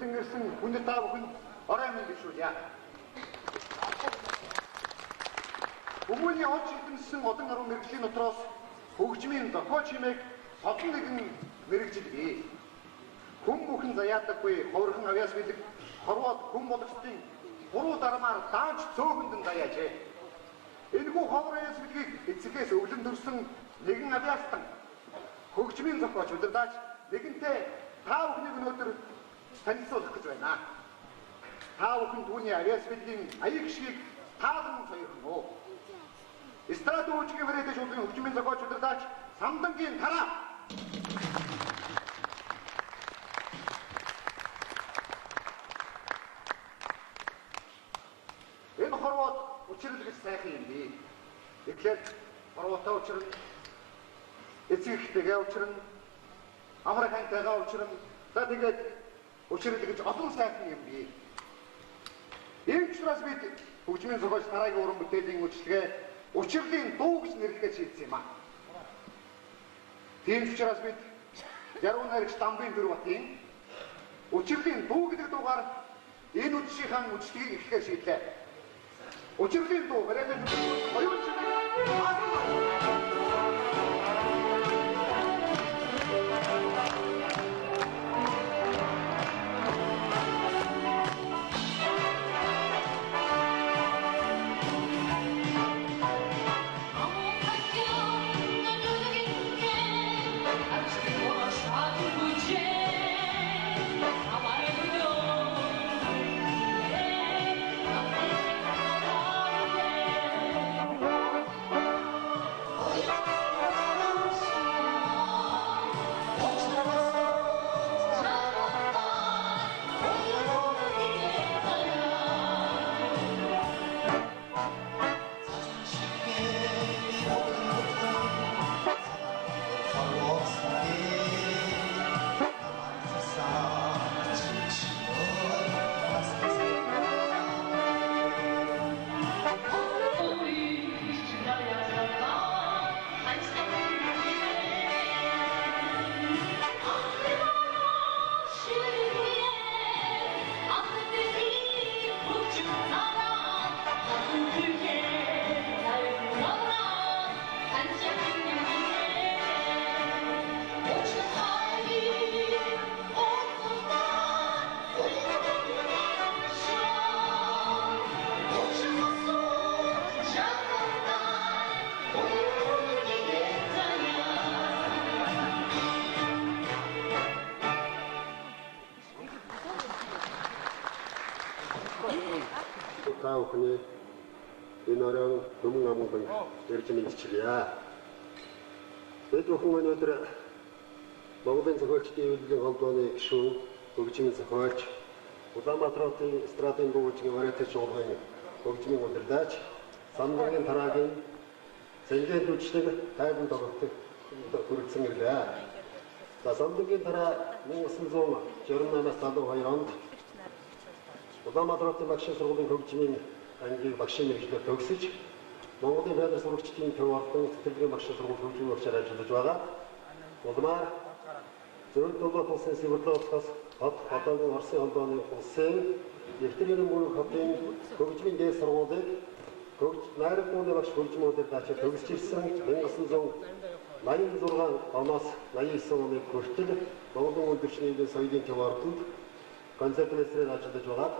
хүртэн ирсэн хүндэт та бүхэнд орой минь гişүүлье. Хүмүүний олж идэнсэн олон гаруй мэрэгжлийн дотроос хөгжмийн зохиол чимээг олон нэгэн мэрэгжилбий. Хүн бүхэн заяадаггүй ховорхон авяас билэг хорвоод хүн болгочдын буруу дармаар даанч цөөхөндөн заяажээ. Энэхүү ховор авяас билгийг эцэгээс өвлөн төрсөн нэгэн авяастан хөгжмийн зохиолч удирдаач нэгэнтээ та бүхнийг өнөөдөр танилцуулах гэж байна. Та бүхэн түүний авяас билгийн аяг шгийг таалан сойрхон уу. Эстрад үйлчгийн мөрөөдөж улсын хөгжмийн зохиолч удирдаач Самдангийн Тараа. Энэ хорвоод учрал гэж сайхан юм бий. Тэгэхээр хорвоотой учрал эцэгтэйгээ учрал амар хантайгаа учрал за тэгээд учрал гэж олон сайхан юм бий. Энэ учраас бид хөгжмийн зохиолч Тараагийн уран бүтээлийн үйлчлэгээ учрлын дуу гэж нэрлэхэд шийдсэн юм аа. Тийм учраас бид Яруу найрагч Дамбын Дөрватын учрлын дуу гэдэг дуугаар энэ үдшийнхаа үдшийг эхлэхээр шийдлээ. Учрлын дуу мөрөөдөж оюун та бүхний энэ оройн өмнө амгалан ирж мэдчихлээ. Бид бүхэн өнөөдөр Монголын зохиолчдын үйлдвэрийн холбооны гишүүн, хөгжмийн зохиолч, Улаанбаатарын эстрадын дуу хөгжмийн вариатив шоугийн хөгжмийн удирдаач, Самдангийн Тараагийн зэнгийн дүүчлэг тайван тоглолтод хүргэсэн ирлээ. За Самдангийн Тараа 1968-аас 72 онд Улаанбаатарын багшийн сургуулийн хөгжмийн ангийн багшийн мэргэжлээр төгсөж, Монголын байр сурагчдын төв болон сэтгэлгээний багшийн сургууль хөгжмийн багшаар ажиллаж байгаа. Улмаар зөвхөн Монголын улсын Северлоосоос одоогийн Оросын холбооны улсын Екатеринбург хотын хөгжмийн дээд сургуулийг найрамдуулын багш хөгжмийн удирдаачаар төгсөж ирсэн 1986 оноос 89 оны хүртэл Монголын үйлдвэрчний соёлын төв ордонд концерт мэдрэлээр ажиллаж байгаа.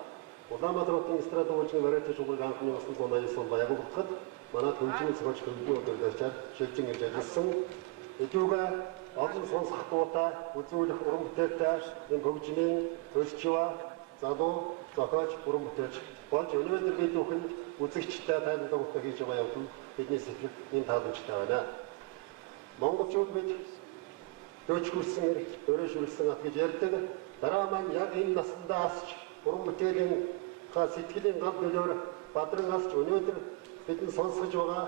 Улаанбаатарын эстрадын хөгжмийн вариатив шоугийн анхны 1989 онд байгуулагдахад манай хөгжмийн зохиолч хөгжмийн удирдаачаар шилжин ирж ажилласан. Эдгээр олон сонсох дуутай, үзүүлэх уран бүтээлтэй энэ хөгжмийн төлөвчва, залуу, зохиолч, уран бүтээлч болж өнөөдөр бид бүхэн үзэгчтэй тайлбар тоглолтоо хийж байгаа явдал бидний сэтгэлд энэ тааламжтай байна. Монголчууд бид дөч хүрсэн эрх, өрөөж хүрсэн ат гэж ярьдаг. Дараа маань яг энэ наснда асч уран бүтээлийн сэтгэлийн гал төлөөр бадран асч өнөөдөр бидний сонсгож байгаа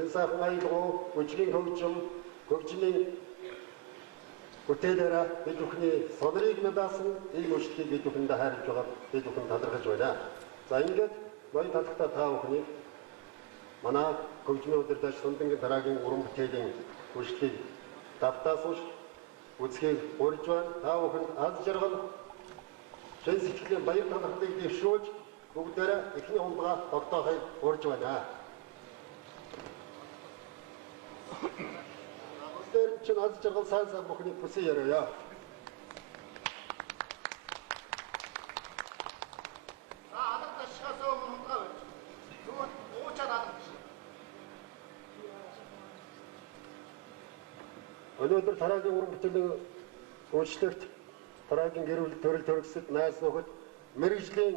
энэ сайхан аялал, хөгжмийн хөгжмийн бүтээлээр бид бүхний сонирыг мэдаасан ийм үйлчлэгийг бид бүхэндээ хайрлаж байгаа бид бүхэн талархаж байна. За ингээд ноён талхтаа та бүхний манай хөгжмийн удирдаач Самдангийн Тараагийн уран бүтээлийн үйлчлэгийг давтаасууш үзхийг урьж байна. Та бүхэн аз жаргал шин сэтгэлийн баяр талархлыг дэвшүүлж бүгдээрээ эхний хугацаа тогтоохыг урьж байна. Бүгдээр чинь аз жаргал сайн бүхний хүсье яриа. Өнөөдөр тарагийн уран бүтээлийн үйлчлэгт тарагийн гэр бүл төрөл төрөсөд найз нөхөд мэрэгжлийн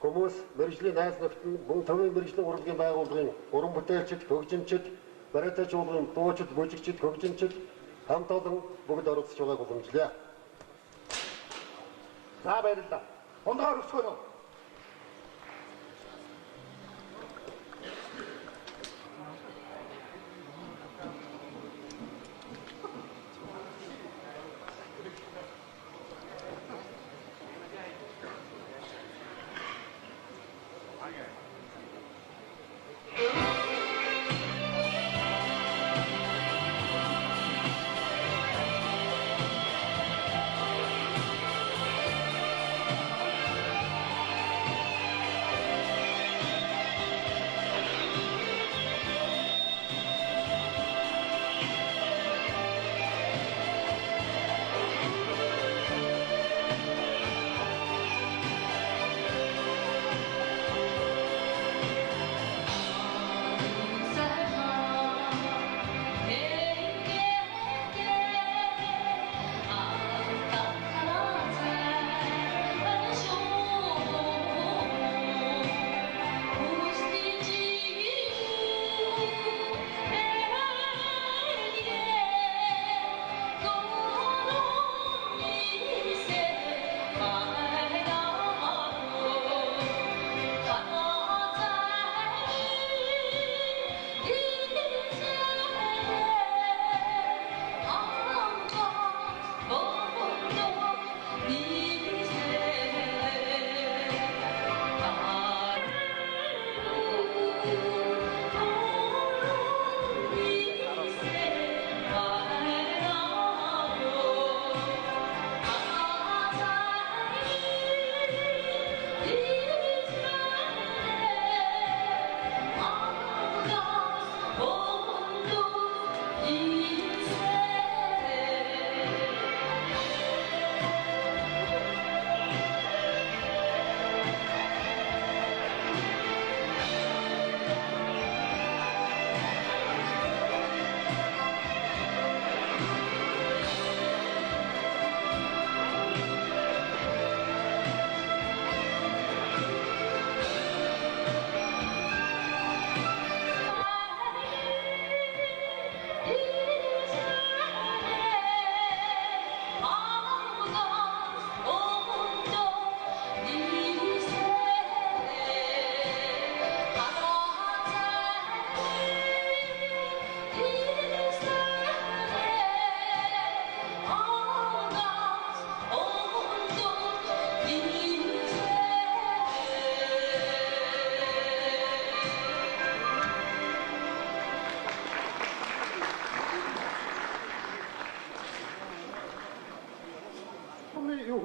хүмүүс мэрэгжлийн найз нөхөд мөн төвийн мэрэгжлийн урлагийн байгууллагын уран бүтээлчид, хөгжимчид, бариатай чуулган дуучид, бүжигчид, хөгжимчид хамт олон бүгд оролцож байгааг уламжлая. За баярлалаа. Хондоор өсгөнө.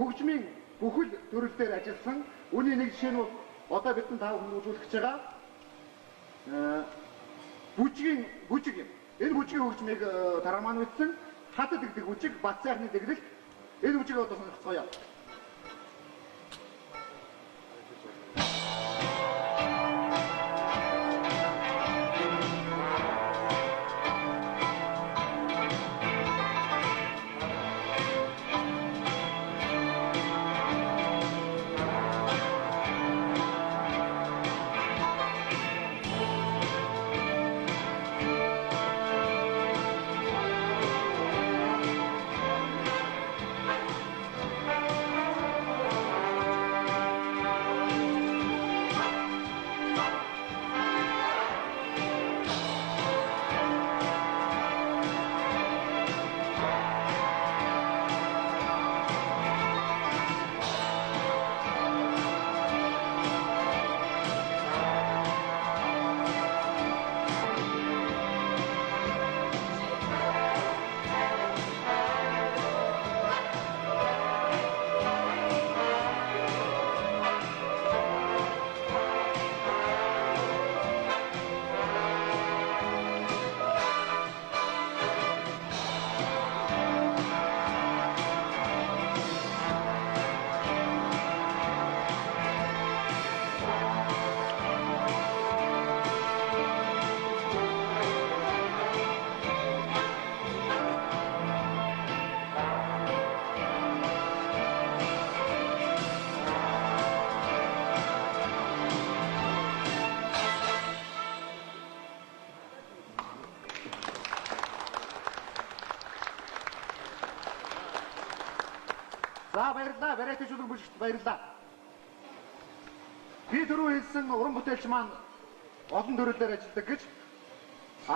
Хөгжмийн бүхэл төрөл дээр ажилласан үүний нэг жишээ нь бол одоо бидний тав хүн үзүүлэх гэж байгаа бүжиг юм. Энэ бүжгийн хөгжмийг тарамаан үтсэн хатад гэдэг бүжиг бат сайхны дэглэлт энэ бүжиг одоо сонирхцгоё. За баярлалаа. Барайт чуулган бүжигт баярлалаа. Би түрүү хэлсэн уран бүтээлч маань олон төрөлөөр ажилладаг гэж.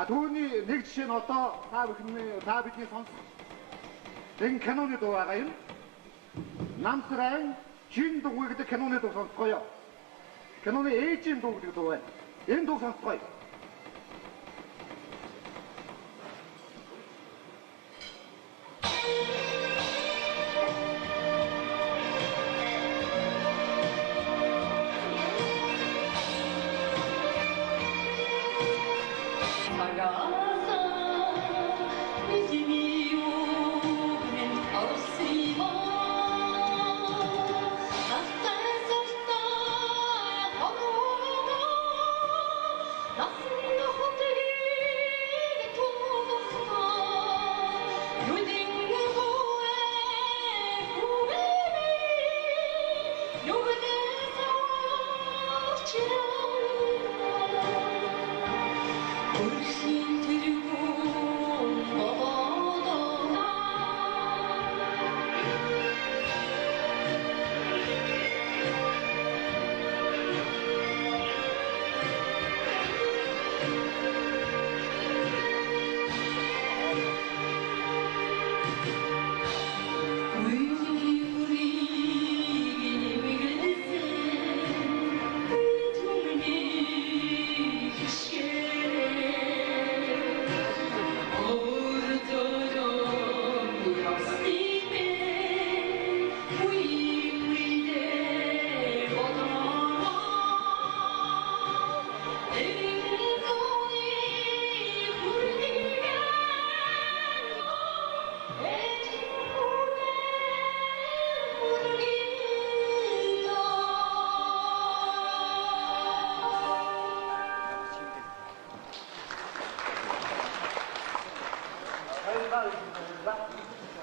Түүний нэг жишээ нь одоо та бидний сонсох энэ киноны дуу байгаа юм. Намсрайн чин дуу гэдэг киноны дуу сонсгоё. Киноны ээжийн дуу гэдэг дуу байна. Энэ дуу сонсгоё.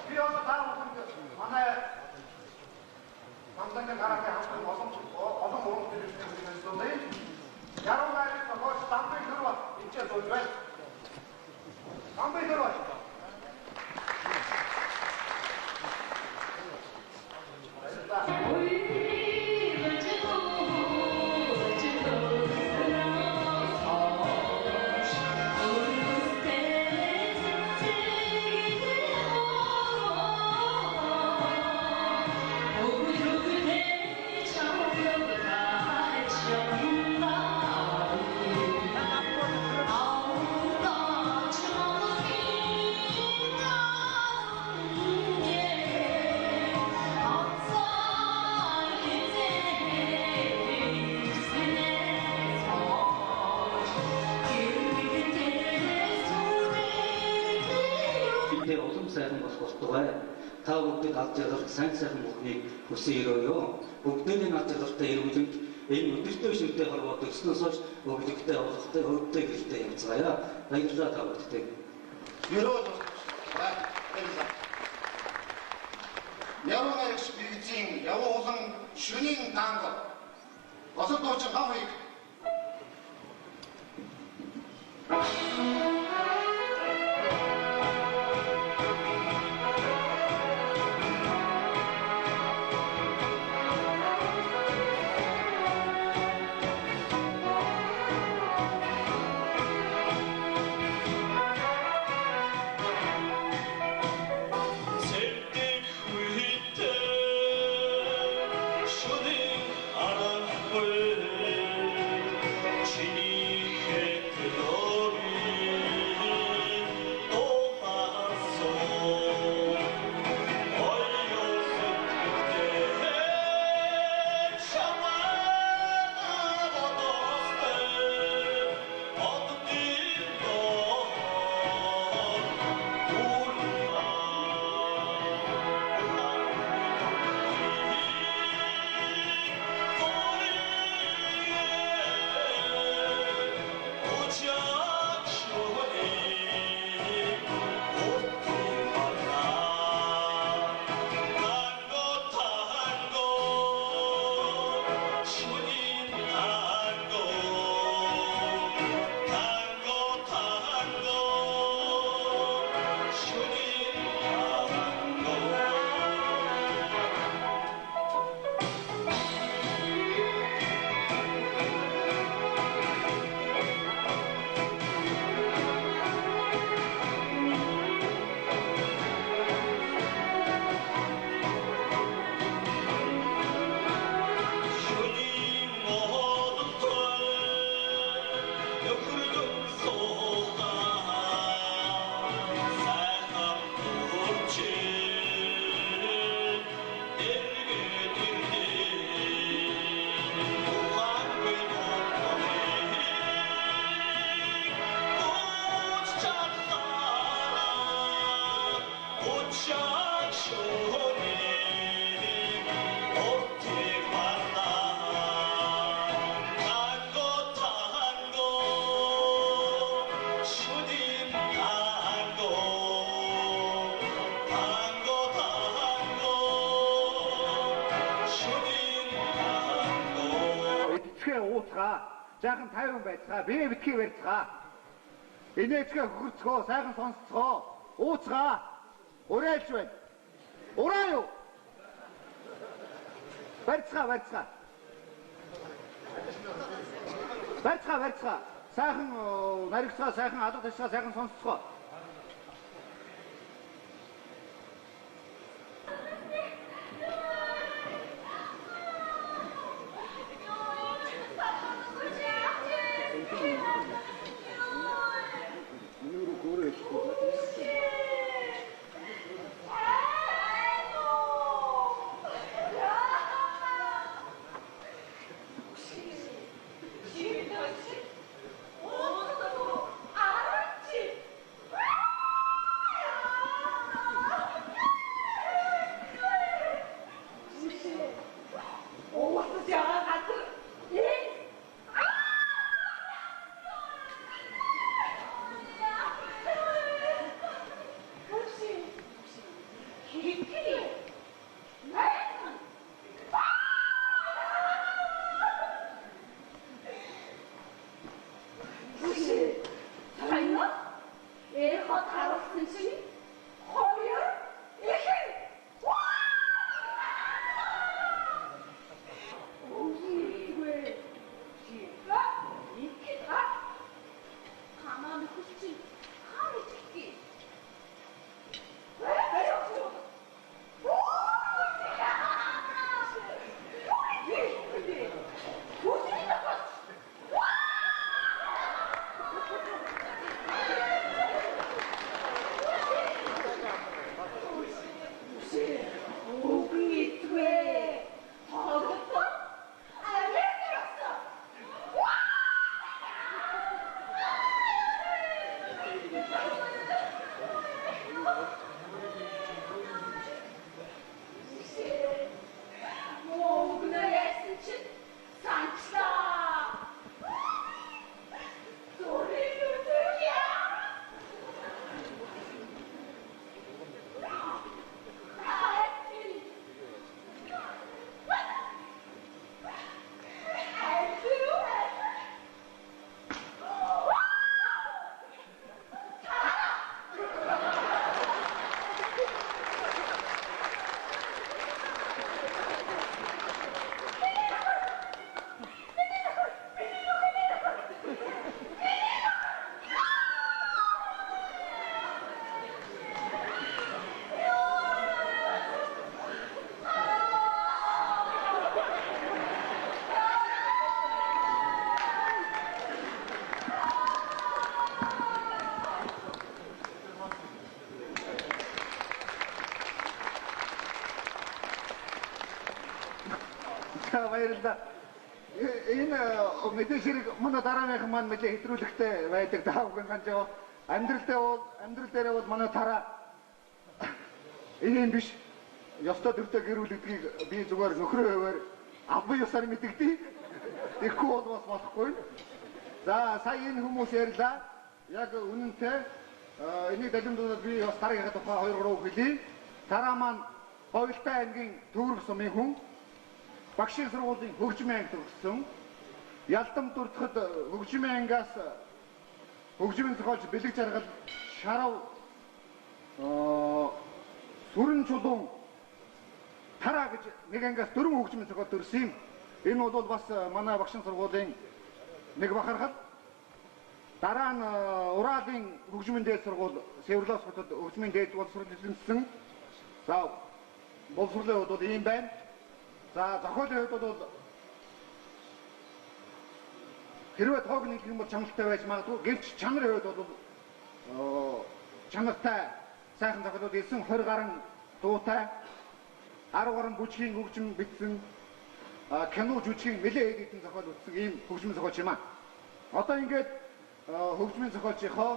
Би одоо таа манай Намдангийн гарааны хамтран олон уран бүтээлчдийн хэлсэн. Яруу найрыг тохиолж дамбыг дөрөв ичээ сууж байна. Дамбыг дөрөв. Улам сайхан болох болтугай. Та бүгд ад жаргал сайн сайхан бүхнийг хүсэн өрөөё. Бүгдний ад жаргалтай эргүүлэнт энэ өдөртөө шимтэй хорвоод өснөөс хойш бүгдтэй олохтой хөвдтэй гэлтэй явцгаая. Баярлалаа та бүгдтэй. Яруу баярлалаа. Яруу найрагч биргэжийн явуу улан шөнийн танго. Босод дуучин хавыг. барьцгаа. Жаахан 50 байцгаа. Бие битгий барьцгаа. Инээцгээ хөрцгөө, сайхан сонсцгоо. Ууцгаа. Уриалж байна. Ураа юу? Барьцгаа. Барьцгаа. Сайхан наригцгаа, сайхан алга ташгаа, сайхан сонсцгоо. Баярлалаа. Энэ мэдээ хэрэг манай дараагийн маань нэлээд хэтрүүлэгтэй байдаг даавгын ганжаа. Амьдрал дээрээ бол манай тараа энэ биш. Ёстой төртөө гэрүүлэгдгийг би зүгээр нөхрөө хуваар авбан ёсоор мэдэгдээ. Тэгэхгүй бол бас болохгүй. За сая энэ хүмүүс ярьлаа. Яг үнэнтэй энийг далимдуулаад би бас тараагийн тухай 2-3 үг хэлье. Тараа маань Говьлтай аймгийн Төвөрг сумын хүн. Багшийн сургуулийн хөгжмийн анги төгссөн. Ялдам дурдхад хөгжмийн ангиас хөгжмийн зохиолч бэлэг жаргал шарав сүрэн чулуун тараа гэж нэг ангиас 4 хөгжмийн зохиол төрсөн юм. Энэ бол бас манай багшийн сургуулийн нэг бахархал. Дараа нь Уралын хөгжмийн дээд сургууль Северлос хотод хөгжмийн дээд боловсрол эзэмшсэн. За боловсролын хувьд бол ийм байна. За зохиолын хувьд бол хэрвээ тоог нэг юм бол чанартай байж магадгүй. Гэвч чанарын хувьд бол чанартай сайхан зохиолууд ирсэн 20 гаруй дуутай 10 гаруй бүжгийн хөгжим бичсэн кино жүжигийн нэлээд хэдэн зохиол ütсэн ийм хөгжмийн зохиолч юм аа. Одоо ингээд хөгжмийн зохиолчийнхоо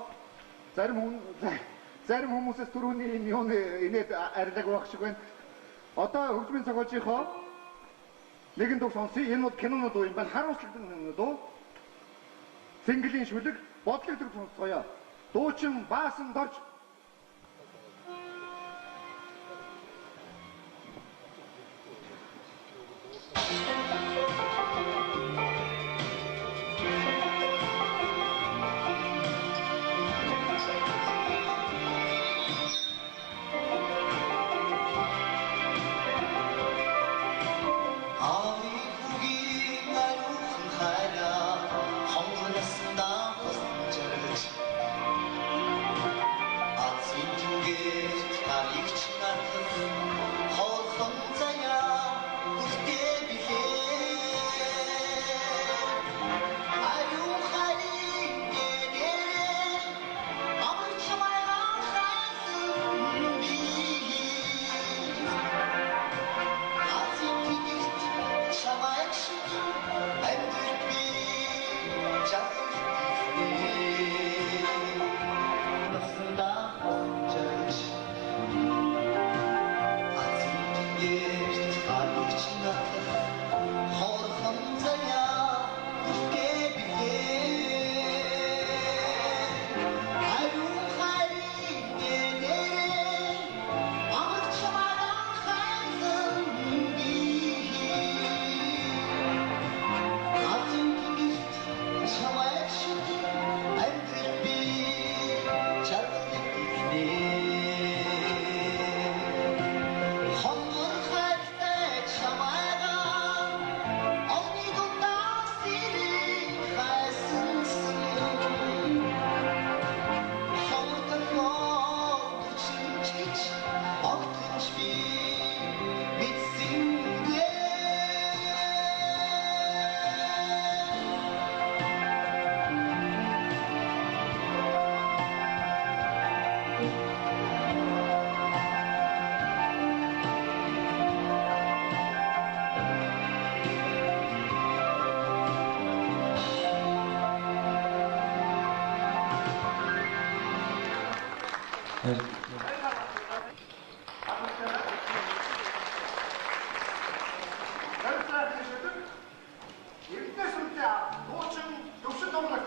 зарим хүмүүсээс түрүүний юм юуны инээд арилаг байх шиг байна. Одоо хөгжмийн зохиолчийнхоо нэгэн дуу сонсъё. Энэ бол киноны дуу юм байна. Харуулсан дуу. Цэнгэлийн шүлэг бодлыг төр сонсгоё. Дуучин баасан дорж Эрдэнэ сүнтэй дуучин төвшин томлог.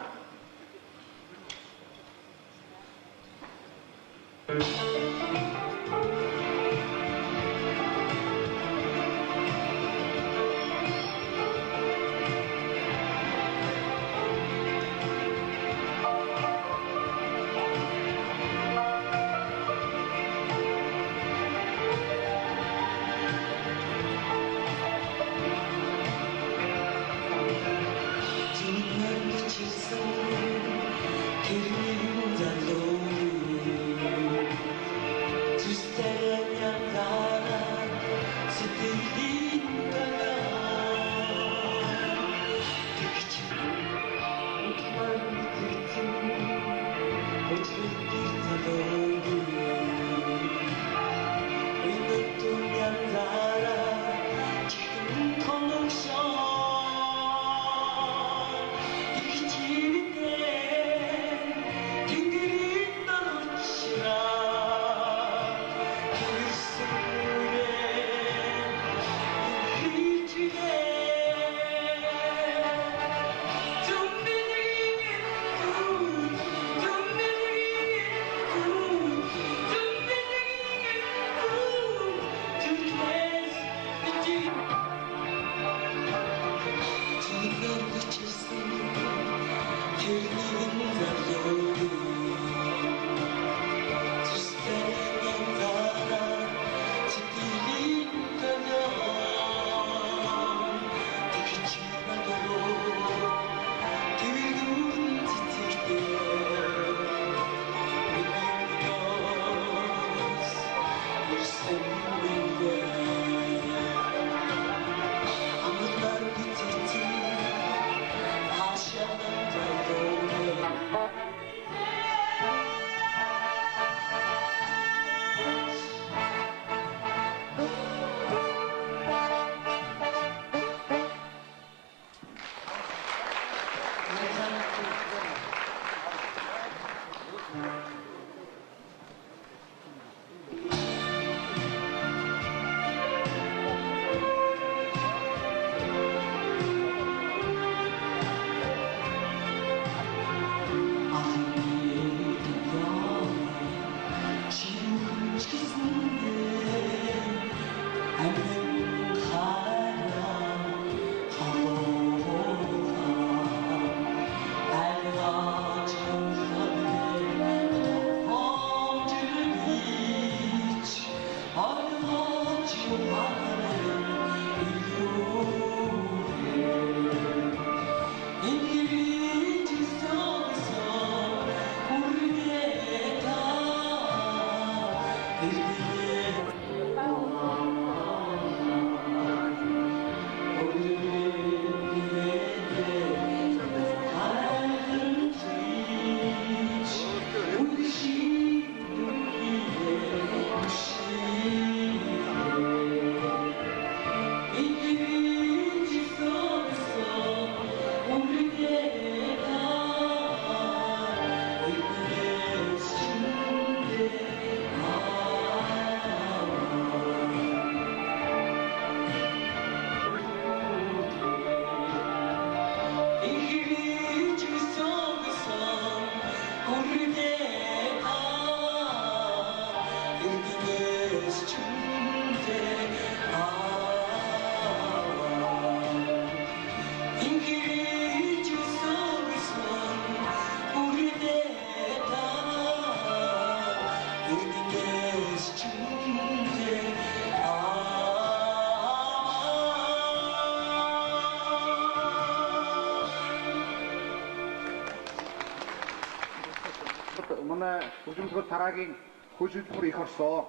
Манай хөгжмөлгөө тараагийн хөшөлбөр их орсоо.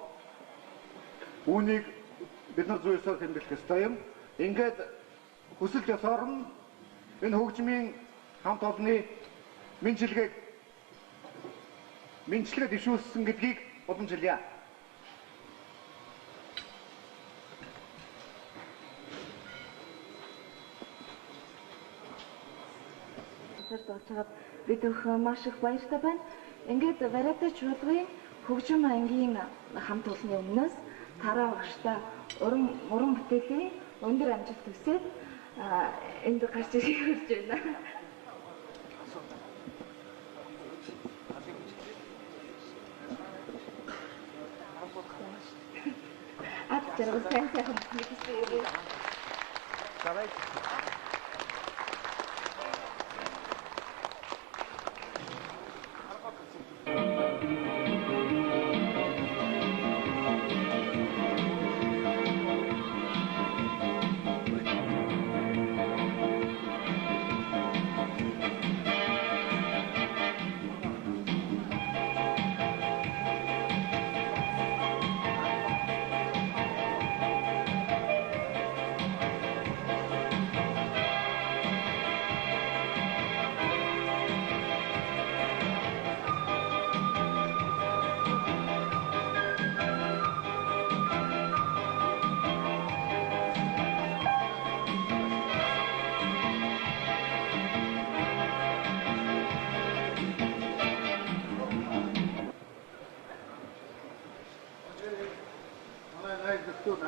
Үүнийг бид нар зүйсээр хэмжих ёстой юм. Ингээд хүсэл ёсоор нь энэ хөгжмийн хамт олонны мэдлэгээ дэвшүүлсэн гэдгийг уламжилъя. Бид өх маш их баяртай байна. Ингээд варятач чуулгын хөгжим ангийн хамт олонны өмнөөс тараа багштай уран бүтээлийн өндөр амжилт хүсээд энд гарч ирж байна. Ад жаргал сайн мэдээсэй.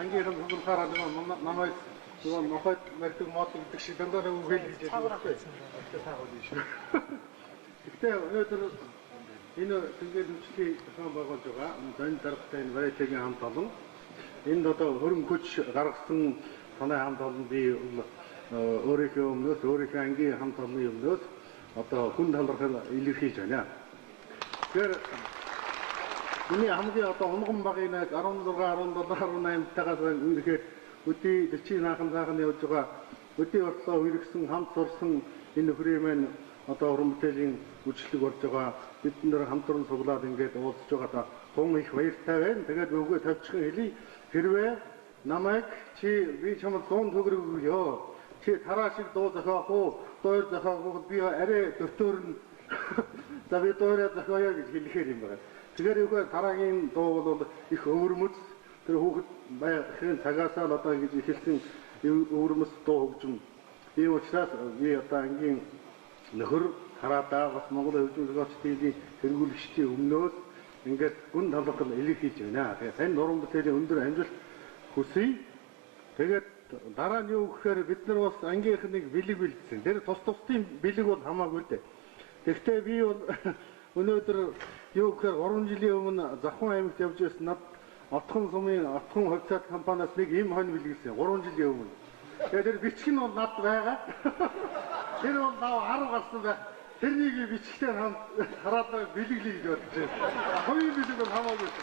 Ангийн хөлбөрөөр намайг нөгөө нохойд мэрдэг мод гэдэг шиг дандаа нэг үйл гэж ярьдаг байхгүй. Гэхдээ өнөөдөр энэ тэнгэр үйлчлэгийг зохион байгуулж байгаа зан даргатай энэ варитагийн хамт олон энд одоо хөрөнгө хүч гаргасан танай хамт олон би өөрийнхөө өмнөөс өөрийнхөө ангийн хамт олонны өмнөөс одоо хүн талархал илэрхийлж байна. Тэгэхээр миний хамгийн одоо унган багын 16, 17, 18 тагаас үнэхээр өдий 40 наахан цаахан явж байгаа өдий бодлоо үргэсэн хамт сурсан энэ нөхрийн маань одоо уран бүтээлийн үйлчлэг болж байгаа бид нар хамтран суглаад ингээд уулзж байгаа тун их баяртай байна. Тэгээд өгөө тавьчихсан хэлий хэрвээ намайг би чамд 100 төгрөг өгөө. Чи тараа шиг дуу зохиох уу? Дуур зохиох уу? Би арай дөтөрн за би дуурай зохиоё гэж хэлэхээр юм байна. Тэгэхээр үгүй дараагийн дуу бол их өвөрмөц тэр хүүхэд баярын цагаасаа л одоо ингэж ихэлсэн өвөрмөц дуу хөгжим. Би учраас би одоо ангийн нөхөр хараадаа бас Монгол хөгжим зохиолчдын хэрэглэгчдийн өмнөөс ингээд гүн талбарт илэрхийлж байна. Тэгээ тань уран бүтээлийн өндөр амжилт хүсье. Тэгээд дараа нь юу гэхээр бид нар бас ангийнхныг бэлэг бэлдсэн. Тэр тус тусдын бэлэг бол хамаагүй дээ. Гэхдээ би бол өнөөдөр юу гэхээр 3 жилийн өмнө Завхан аймагт явж байсан над Отхон сумын Отхон хувьцаат компаниас нэг им хонь бэлгэлсэн 3 жилийн өмнө. Тэгээд тэр бичиг нь бол над байгаа. Тэр бол нав 10 гарсан байх. Тэрнийг бичгтээ хамт хараад бэлгэлээ гэж бодож байна. Хувийн бэлэг бол хамаагүй шүү.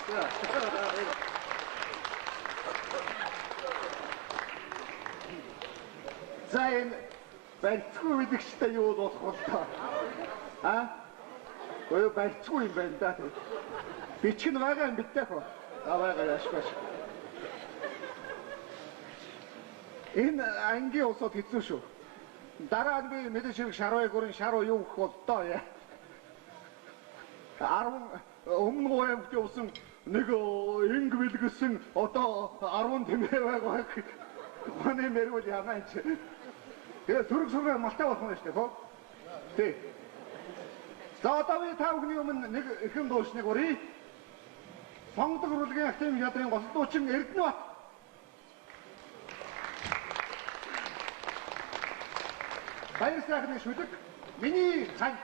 За энэ барьцгүй мэдгчтэй юу болох вэ? Ой барьцгүй юм байна да. Бичиг нь байгаа юм бидтэй хөө. Аваагаа яшбаш. Энэ ангийн усод хэцүү шүү. Дараа нь би мэдээж хэрэг шарвай гөрн шаруу юу гэх болдоо яа. 10 өмнө аймагт явсан нэг инг бэлгэсэн одоо 10 тэмээ байгаа. Манай мэрвэл яана энэ. Тэгээ сөрөг сөрөг малтай болох юм шүү дээ хөө. Тий. За одоо би та бүхний өмнө нэг ихэн дуушныг урья. Сонгодог урлагийн академи ядрын гол дуучин Эрдэнэбат. Баяр сайхны шүлэг миний цань.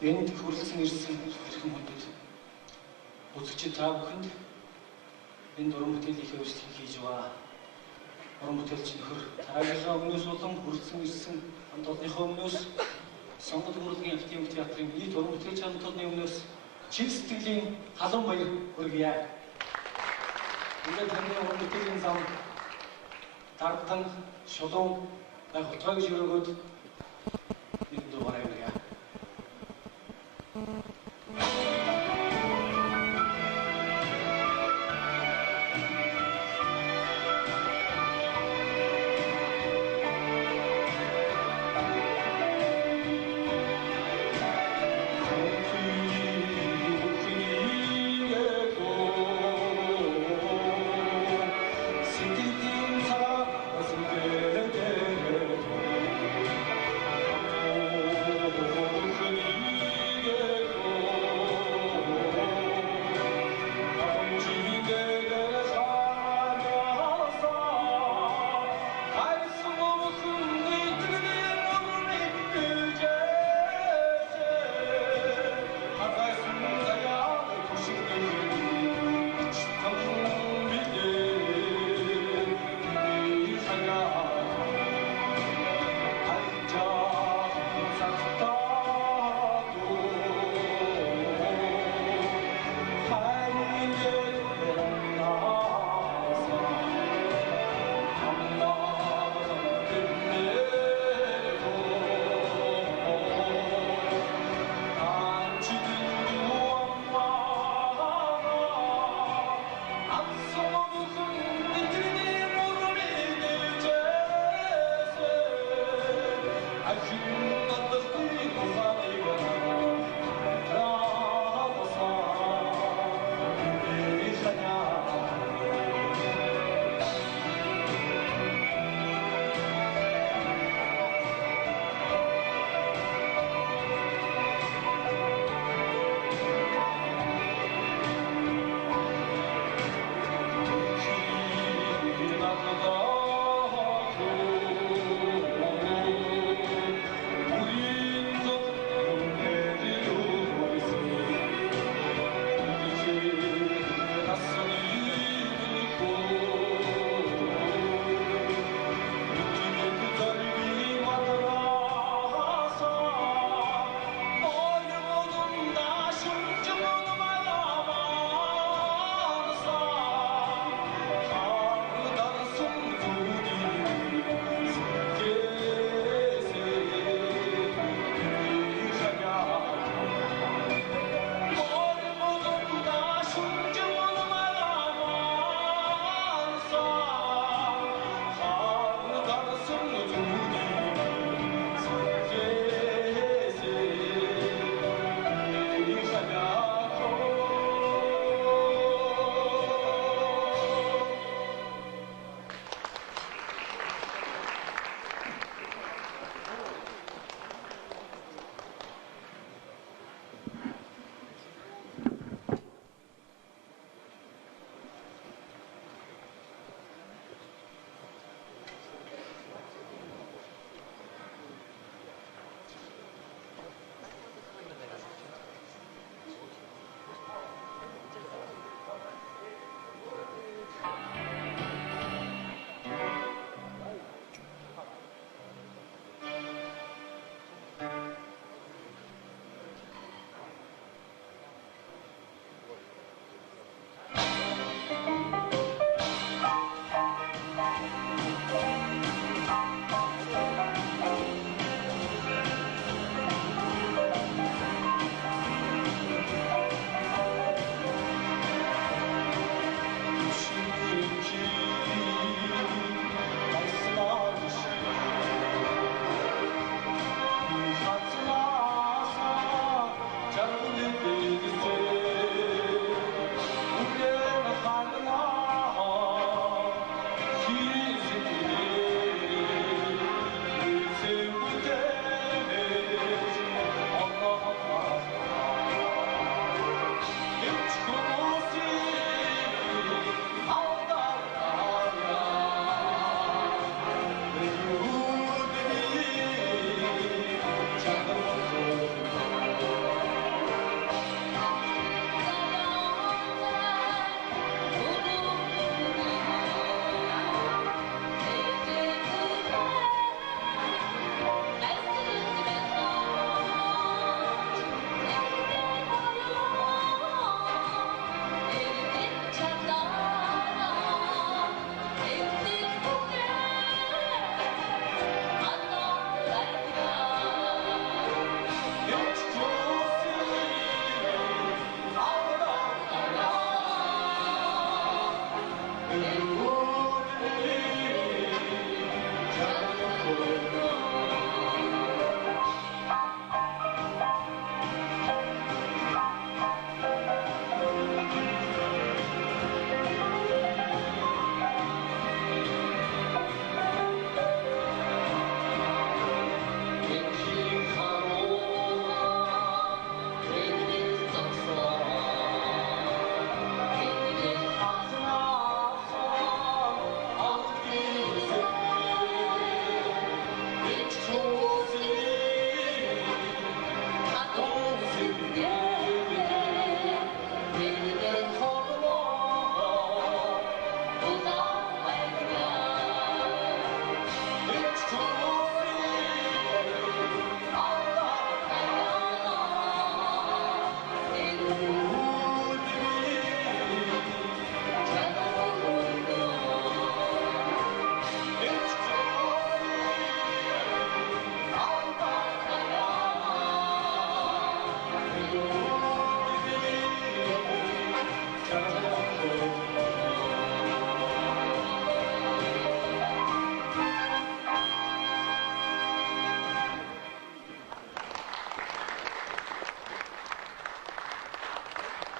Энд хүрлцэн ирсэн хүмүүст үзэгчид та бүхэнд энэ уран бүтээлийн хөвчлийг хийж байгаа. Уран бүтээлч нөхөр тараагийнхаа өмнөөс болон хүрлцэн ирсэн хамт олонныхоо өмнөөс Сонгодог урлагийн академи театрын нийт уран бүтээлч хамт олонны өмнөөс чин сэтгэлийн халуун баяр хүргье. Ингээд таны уран бүтээлийн зам тарбан шулуун байх утгаа гэж өргөд нэг дугаар явуулъя.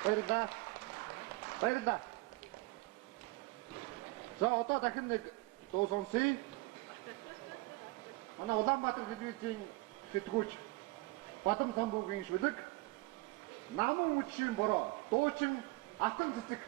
Баярлалаа. Баярлалаа. За одоо дахин нэг дуу сонсъё. Манай Улаанбаатар телевизийн сэтгүүлч Бадам Самбуугийн шүлэг намын үдшийн бороо дуучин Атан цэцэг.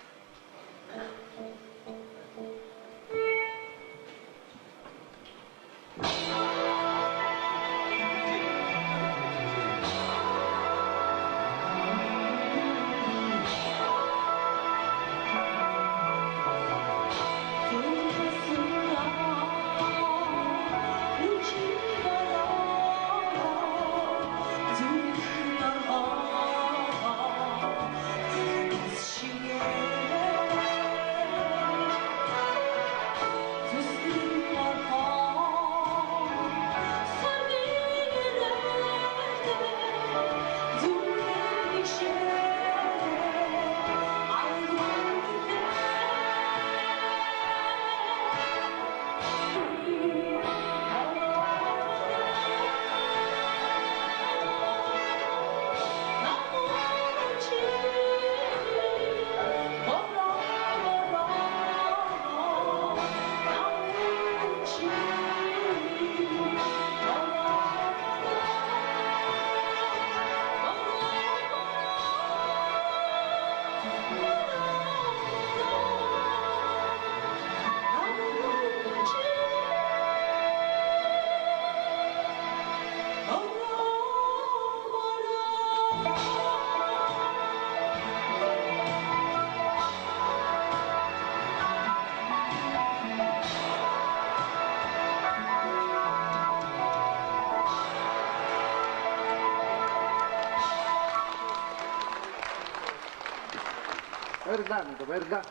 Баярлалаа.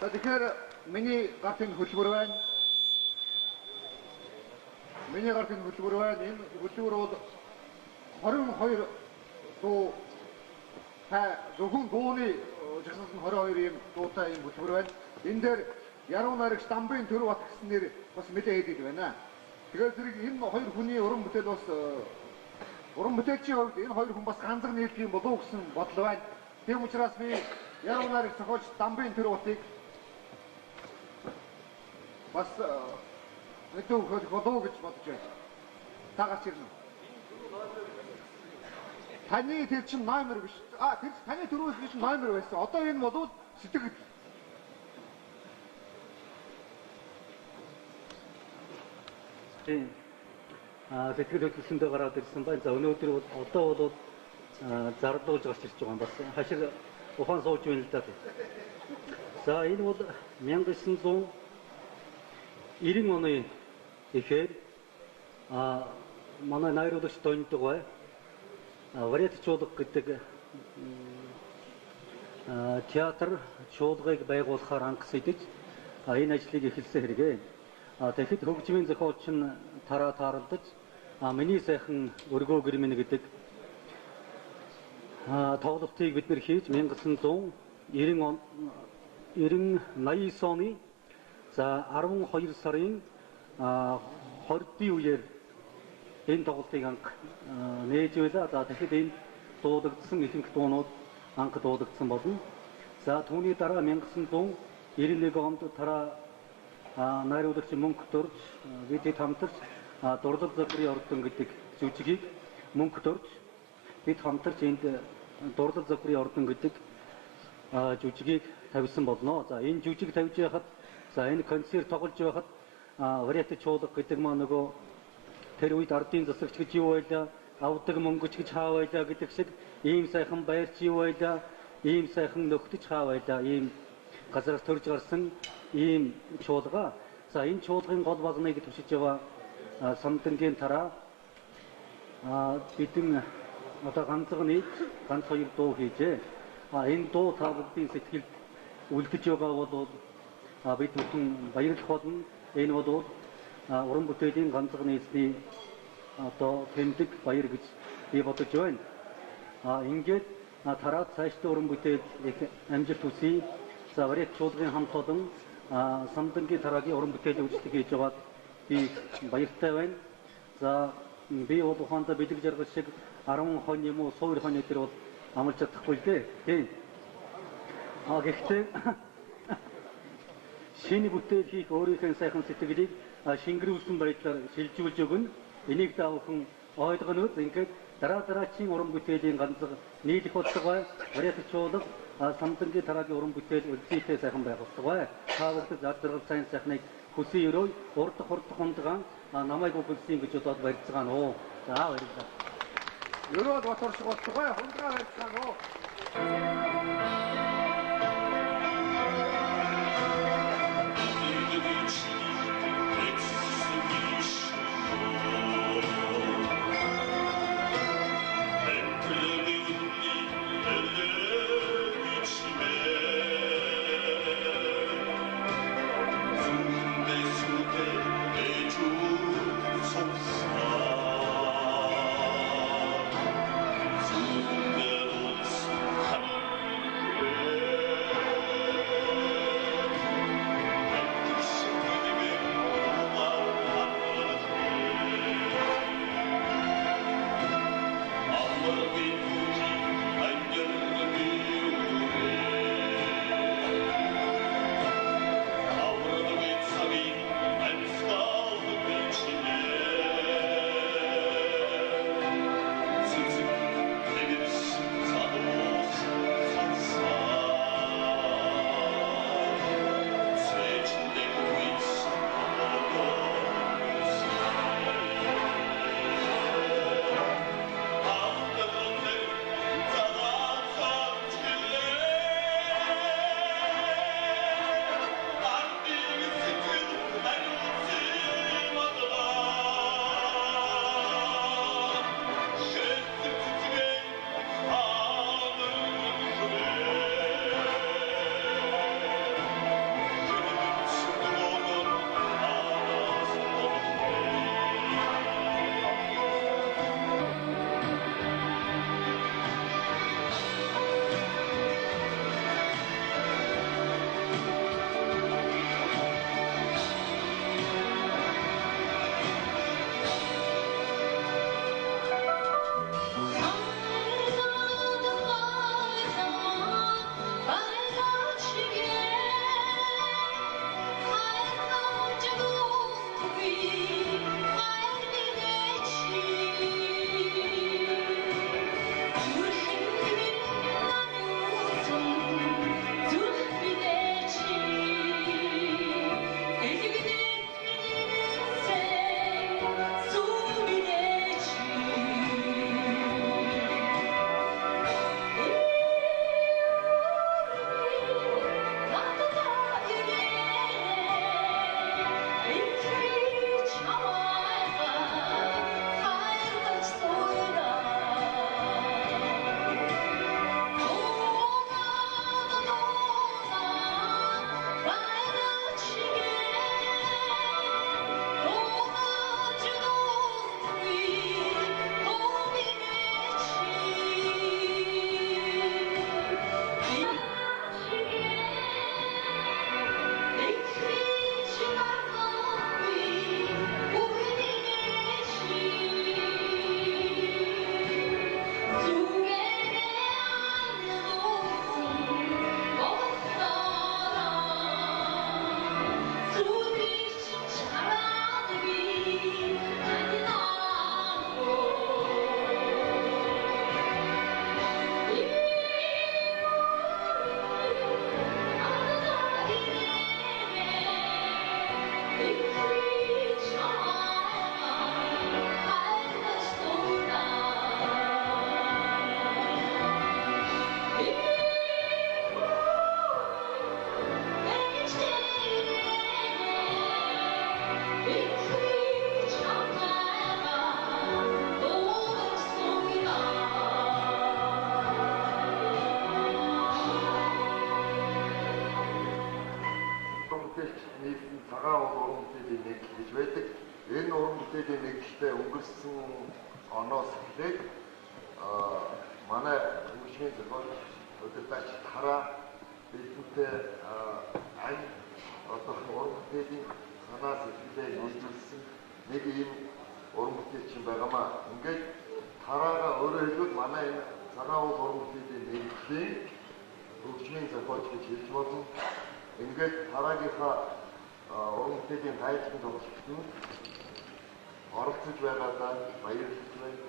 За тэгэхээр миний гартын хөтөлбөр байна. Энэ хөтөлбөр бол 22 дуу зөвхөн дууны жагсаалт нь 22 юм дуутай юм хөтөлбөр байна. Энэ дээр яруу найрагч Дамбын төр бат гэсэн нэр бас мэдээ хийдэг байна. Тэгэхээр зэрэг энэ хоёр хүний уран бүтээл бас уран бүтээлчийн хувьд энэ хоёр хүн бас ганцхан нийлэх юм болов уу гэсэн бодол байна. Тийм учраас би яруу найрагч зохиолч Дамбын төр батыг бас мэдээ өгөх болов гэж бодож байна. Та гарч ирнэ. Таны тэр чинь номер биш. Тэр таны төрөөс биш номер байсан. Одоо энэ бодвол сэтгэл. Сэтгэл хөдлөлтөндөө гараад ирсэн байна. За өнөөдөр бол одоо бол зардуулж гарч ирж байгаа юм бас. Хашир ухаан сууж байна л да. За энэ бол 1990 оны ихээр манай найруулагч Донтгой вариант чуулга гэдэг театр чуулгыг байгуулахаар ангасайдаж энэ ажлыг эхэлсэн хэрэгээ. Тэгэхэд хөгжмийн зохиолч нь тараа тааралдаж миний сайхан өргөө гэрмэн гэдэг тоглолтыг бид нэр хийж 1989 оны за 12 сарын 20-ны үеэр энэ тоглолтыг нээж байлаа. За тэгэхэд энэ дуудагдсан ихэнх дуунууд анх дуудагдсан болно. За түүний дараа 1991 онд тараа найруулагч мөнх дөрж бид хамтарч дурлал загварын ордон гэдэг жүжигийг мөнх дөрж бид хамтарч энд дурлал загварын ордон гэдэг жүжигийг тавьсан болно. За энэ жүжиг тавьж байхад за энэ концерт тоглож байхад вариант чуулга гэдэг маа нөгөө тэр үед ардын засагч гэж юу байлаа, авдаг мөнгөч гэж хаа байлаа гэдэг шиг ийм сайхан баярч юу байлаа, ийм сайхан нөхдөж хаа байлаа, ийм газараас төрж гарсан ийм чуулга. За энэ чуулгын гол багныг төвшиж байгаа самдангийн тараа бидэн одоо ганц хоёр дуу хийжээ. Энэ дуу та бүдгийн сэтгэлд үлдэж байгаа бол бид бүхэн баярлах болно. Энэ бол уран бүтээлийн ганцхан эзний одоо тэмдэг баяр гэж би бодож байна. Ингээд тараа цаашдаа уран бүтээл амжилт хүсье. За вариант чуулгын хамт олон самдангийн тараагийн уран бүтээлийн үйлчлэг хийж байгаа би баяртай байна. За би бол ухаандаа бэлэг жаргал шиг 10 хон юм уу 100 хоны дээр бол амлж чадахгүй л дээ. Тийм. Гэхдээ шинэ бүтээл хийх өөрийнхөө сайхан сэтгэлийг шингэрүүлсэн байдлаар шилжүүлж өгнө. Энийг та бүхэн ойлгоно. Ингээд дараагийн уран бүтээлийн ганцхан нийлэх бодлого вариатчуулга самтангийн дараагийн уран бүтээл үлдээтэй сайхан байх бодлого. Та бүхэнд зардрал сайн сайхныг хүсэн өрөө урд хонтгон намайг өгсөн гэж бодоод барьцгаана уу. За баярлалаа. Ерөөд батурш бодлого хондроо барьцгаана уу. оноос эхлээд манай хүмүүсийн зөвлөл өдөртөж хараа бидэнтэй ань одоо уран бүтээлийн санаас эхлээд үйлдвэрлэсэн нэг ийм уран бүтээлчин байгаамаа. Ингээд тараага өөрөөр хэлбэл манай энэ цагаан уран бүтээлийн нэгдлийн хөгжмийн зохиолч гэж хэлж болно. Ингээд дараагийнхаа уран бүтээлийн тайлбарын тоглолтод оролцож байгаадаа баярлаж байна.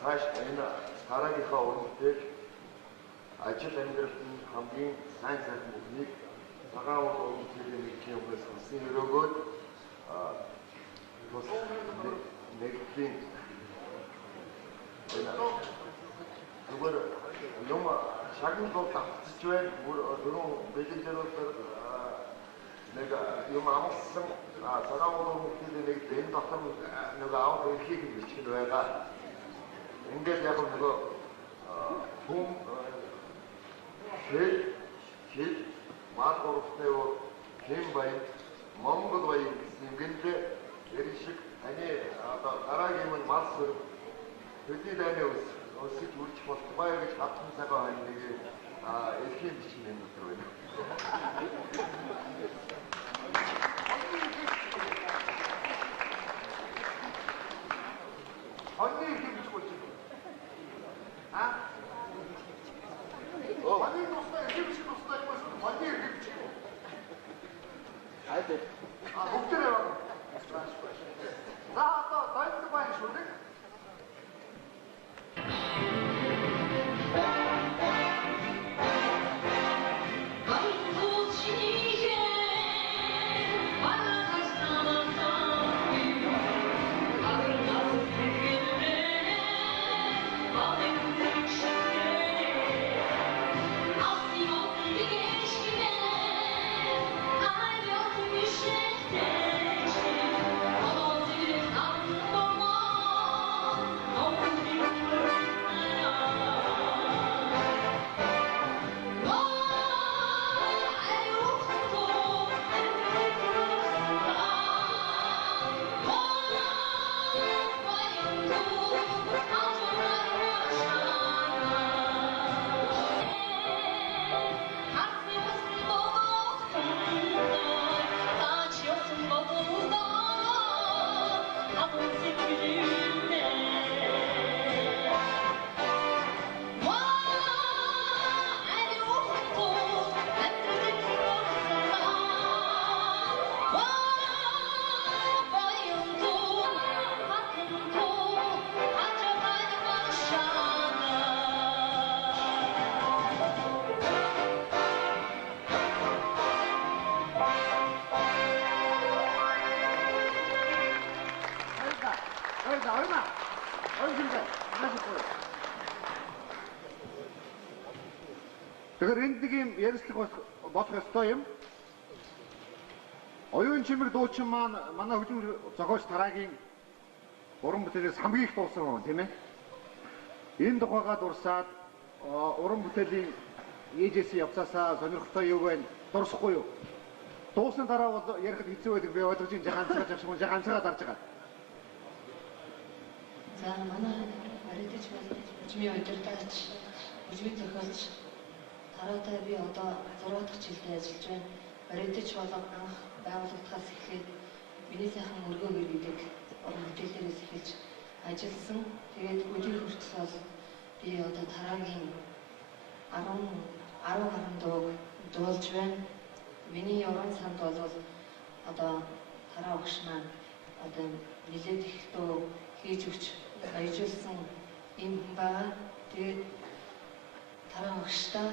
Цааш энэ дараагийнхаа уран бүтээл ажил амьдралд нь хамгийн сайн сайхан бүхнийг цагаан уран бүтээлийн нэгжийн өмнөөс хүссэн өрөөгөөд тус нэгдлийн зүгээр юм шагналд давтчих байна. Дөрөв бэлэнээр нэг юм амлсан цагаан уран бүтээлийн нэг дэнд дотор нэг аав эрхийг бичиж байгаа. Ингээд яг нөгөө хүм хэл мал урагтай хэм баян Монгол баян гэсэн ингээд ярих шиг таны одоо дараагийн мань мал сөрөг төдий дайны өсөж үржих болтугай гэж хатсан цагаан хань нэг эрхийн бичиг юм дотор байна. Хоньны эрхийн бичиг болж байна. Хоньны тустай эрхийн бичиг тустай юм шүү. Хоньны эрхийн бичиг. Хайд. Бүгдээ яваа. За одоо дайны байна шүү дээ. Тэгэхээр энд нэг юм ярилцлага болох ёстой юм. Оюун чимэг дуучин маань манай хөдөлмөр зохиолч Тараагийн уран бүтээлээс хамгийн их дуусан хүн тийм ээ. Энэ тухайгаа дурсаад уран бүтээлийн ээжээс явцаасаа сонирхолтой юу вэ? Дурсахгүй юу? Дуусны дараа бол ярихад хэцүү байдаг би ойлгож байгаа ганцхан дарж байгаа. За манай аридч бол хөгжмийн удирдагч, хөгжмийн зохиолч Тараатай би одоо 6 дахь жилдээ ажиллаж байна. Аридч бол анх байгууллагаас эхлээд миний сайхан өргөөгөр гэдэг уран бүтээлээрээс эхэлж ажилласан. Тэгээд өдөр хүртэл бол би одоо Тараагийн 10 гаруй дууг дуулж байна. Миний уран санд бол одоо Тараа багш маань одоо нэлээд их дуу хийж өгч баяжуулсан юм байна. Тэгээд Тараа багштай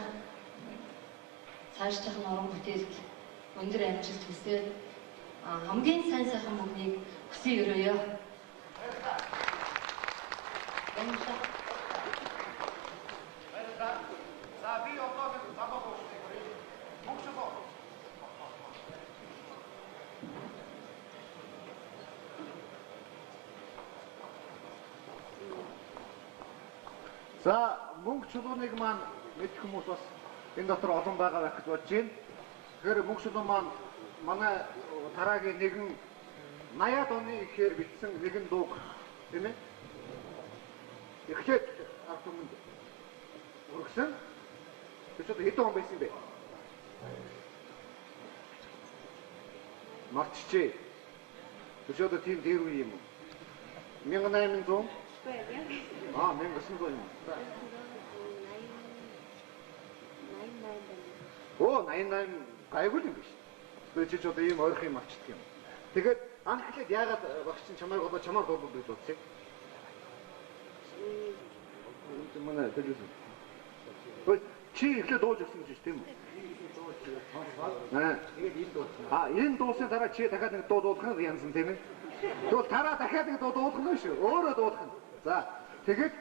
цаашдын уран бүтээлд өндөр амжилт хүсээд хамгийн сайн сайхан бүхнийг хүсье өрөөё. За би одоо замаа бооштой. Мөнгөшөө. За мөнгө чулууныг маань мэдэх хүмүүс бас энэ дотор олон байгаа байх гэж бодож байна. Тэгэхээр мөнгө чулуун маань манай Тараагийн нэгэн 80-аад оны ихээр бичсэн нэгэн дууг тийм ээ. Эхлээд ард түмэнд өргөсөн. Тэсэд хэдэн он байсан бэ? Мартчихжээ. Тэсэд тийм дээр үе юм уу? 1800? 1900 юм. Оо 88 гайгүй юм биш. Тэгээд чи ч одоо ийм ойрхон юм авчдаг юм. Тэгээд анхлаад яагаад багш чинь чамайг одоо чамаар дуулууд гэж бодсон юм? Манай төлөвлөсөн. Ой чи ихлэ дуулж өгсөн гэж тийм үү? Энэ дуусны дараа чи дахиад нэг дуу дуулах нь янзан тийм ээ. Тэгвэл тараа дахиад нэг дуу дуулах нь шүү. Өөрөө дуулах нь. За тэгээд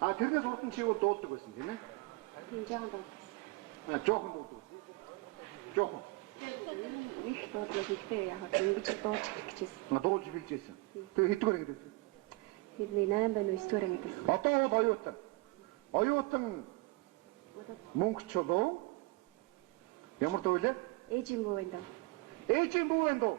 тэрнээс урд нь чи юу дуулдаг байсан тийм ээ? Жоохон дуулдаг. Жоохон дуулдаг. Жоохон. Их дуулдаг ихтэй яг ингэж дуулж эхлэх гэжсэн. Дуулж эхэлжсэн. Тэгээ хэдгээр ингэж байсан? Хэдний 8 байна уу 9 дугаар ангид. Одоо бол оюутан. Оюутан мөнгө чулуу. Ямар дуу вэ? Ээжийн бүү байна даа. Ээжийн бүү байна дуу.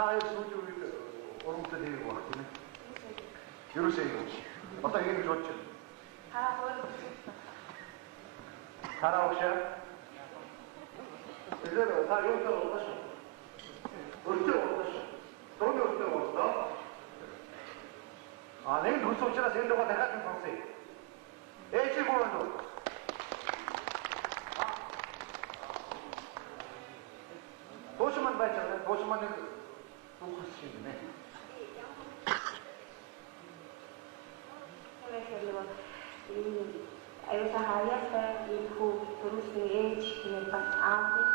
Та сүүлийн үед урамтай нэг баг тийм ээ. Ерөөсөө юм. Одоо ингэ гэж бодож байна. Хараа өгшөө. Тэгэхээр та юутай уулзах вэ? Өртөө уулзах. Дөрөв өртөө уулзах. Нэг хүс учраас энэ дага дахиад нь сонсъё. Ээжи гоо. Тошман байцаа, тошманыг тухас шиг нэ. Аюутай хаяастай энэ хүү төрөсний ээж нэг бас аавтай.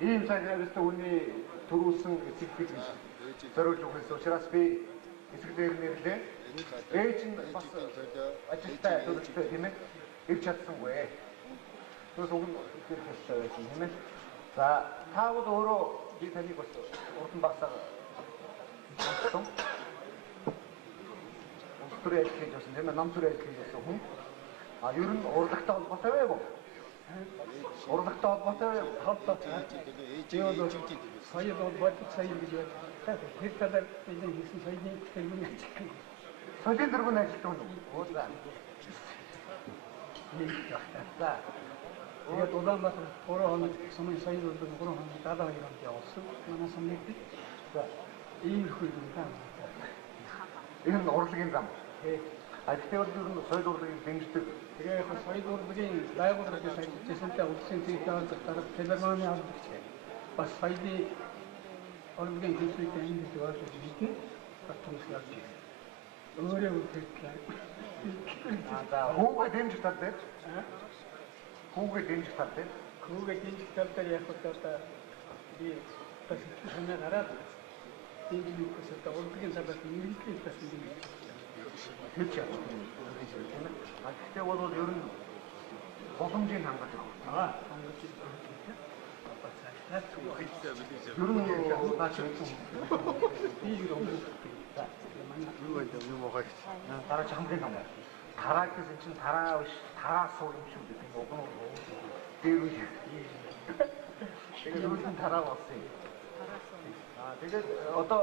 ийм сайн авьяастай хүний төрүүлсэн эцэг гэж зориулж өгсөн учраас би эцэг дээр нэрлээ. Ээж нь бас ажилтай төлөвтэй тийм ээ. Ирж чадсангүй. Тэгээс уг нь тэр хэлсэн байсан тийм ээ. За та бол өөрөө би таныг бас урдан багсаа болсон. Улс төрийн ажил хийж байсан тийм ээ. Нам төрийн ажил хийж байсан хүн. А ер нь урлагтай холбоотой байв. Урлагтай холбоотой холбоо. Жиолог соёл холбоотой соёл гэж байна. Тэр талаар бидний хийсэн соёлын тэргүүн ажил. Соёлын тэргүүн ажилтдаг нь. Уула. За. Тэгээд Улаанбаатар 3 хоног сумын соёл урлагийн 3 хоног даалгавар хийгээд явуулсан. Манай сумын за ийм их юм байна. Энэ нь урлагийн зам. А тэгэхээр ер нь соёл урлагийг дэмждэг. Тэгээ яг соёл урлагийн байгууллагын sajidчсантай улсын төвийн дараа филармоны албач бас соёлын урлагийн хэлбэрийг амьд ойлгож мэднэ. Батумс явж байна. Өөрөө үтгэл. За хүүгээ дэмжих тал дээр. Хүүгээ дэмжих тал дээр. Хүүгээ дэмжих тал дээр яг одоо би бас хэвээр гараад дэмжих гэсэн урлагийн салбарт нэрийгтэй байсан юм. Хэлж яах вэ? А гэхдээ бол ер нь боломжийг хангаж байгаа. Хангаж байна. Ер нь наач би юу байгаа гэж. Дараа хамгийн том. Тараа гэсэн чинь тараа биш, тараа суу юм шиг гэдэг. Уг нь дээр үе. Тэгээд өөрөөр тараа болсон. Тэгээд одоо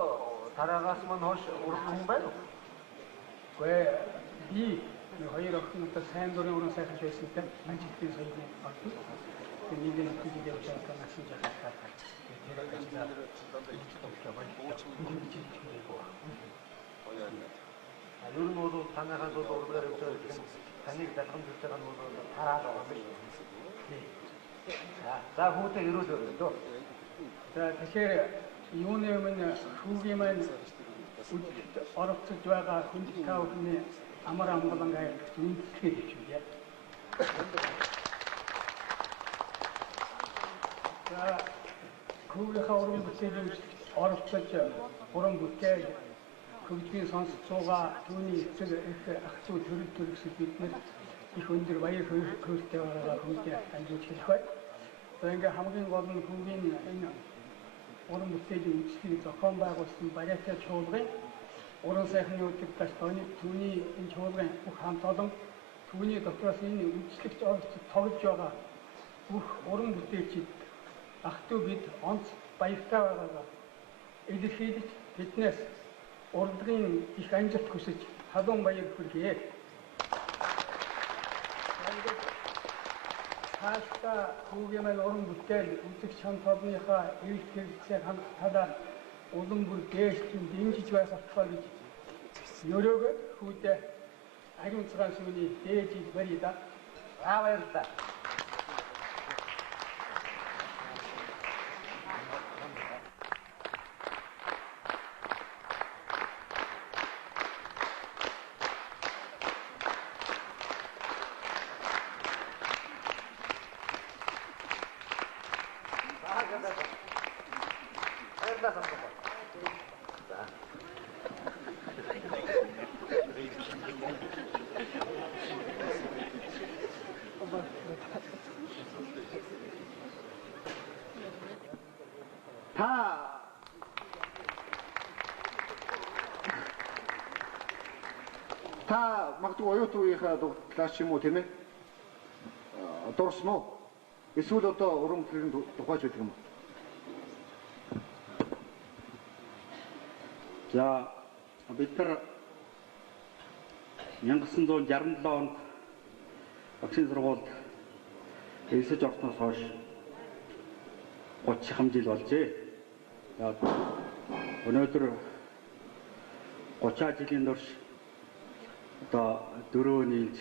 тараагаас мань хойш урах хүн байна уу? Гэхдээ би хоёр охинтой сайн дурын уран сайхан байсан ажилтны соёлын багт нэг нэг хэлж явж байгаа насан жахаа. Тэр ажлаа ер нь бол танайхаас бол урлагаар явж байгаа таныг далган хийж байгаа нь бол тараад байгаа юм шиг. За хүүтэй ирүүлээ дөө. За тэгэхээр юуны өмнө хүүгийн маань оролцож байгаа хүнд таавхны амар амгалан гай үндэслэх гэж байна. За хүүгийнхаа уран бүтээлийн оролцож уран бүтээл хөгжмийн сонсцоогаа түүний эцэг ах トゥ төрөл төрөсөд бид нэр их өндөр баяр хөөртэй байгаа хүмүүст амжилт хэлэх бай. За ингээ хамгийн гол нь хүүгийн энэ уран бүтээлийн үйлчлэгийг зохион байгуулсан бариатай чуулгын уран сайхны өдөртөж түүний энэ чуулгын бүх хамт олон түүний дотроос энэ үйлчлэгч оролцож тоглож байгаа бүх уран бүтээлчид ах トゥ бид онц баяртай байгаагаа илэрхийлж биднээс урлагийн их амжилт хүсэж халуун баяр хүргэе. Хаалтаа хүүгийн маань уран бүтээл үзэгч хамт олонныхаа эрэлт хэрэгцээг хангалталаар улам бүр дээшлэн дэмжиж байх болтугай гэж нөрөөгөө хүүдээ ариун цагаан шүний дээжийг барья да. Баярлалаа. Та магадгүй оюутныхаа класс юм уу тийм ээ? Дурсан уу? Эсвэл одоо уран бүтээлийн тухайч байдаг юм уу? За бид нар 1967 онд багшийн сургуульд элсэж орсноос хойш 30 жил болжээ. Өнөөдөр 30 жилийн турш одоо дөрөв нийлж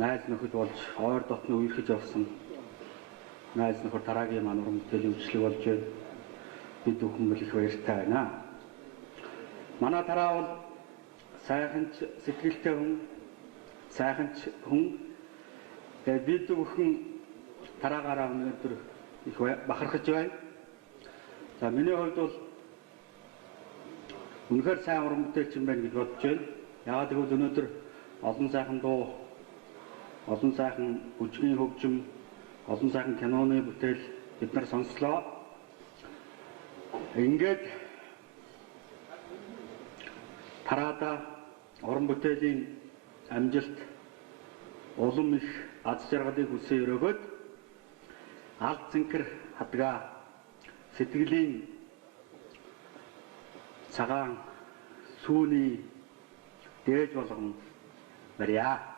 найз нөхөд болж ойр дотны үерхэж явсан найз нөхөр дараагийн маань уран бүтээлийн үйлчлэг болж байна. Бид бүхэн их баяртай байна. Манай тараа бол сайханч сэтгэлтэй хүн, сайханч хүн. Тэгээд бид бүхэн тараагаараа өнөөдөр их бахархаж байна. За миний хувьд бол үнэхээр сайн уран бүтээлчин байна гэж бодож байна. Яагаад гэвэл өнөөдөр олон сайхан дуу, олон сайхан бүжгийн хөгжим, олон сайхан киноны бүтээл бид нар сонслоо. Ингээд тараада уран бүтээлийн амжилт улам их аз жаргалыг хүсэн өрөөгөөд алд зинхэр хадгаа сэтгэлийн цагаан сүүний дээж болгон барья.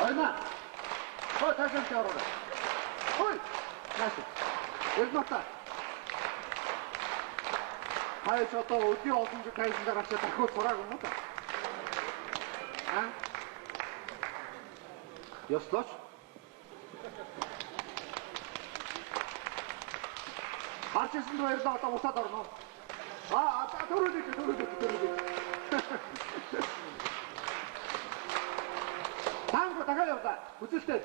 Ойна! 다시 함께 하러 가. 다시. 일났다. 아이, 또 어디 어딘지 가있는 줄 알았지. 그거 보라고 못다. 아? Jesteś? Artist'in de yerinde ata olsa da onu. Doğru dedi. Tango, takıyor da. Uçuştu.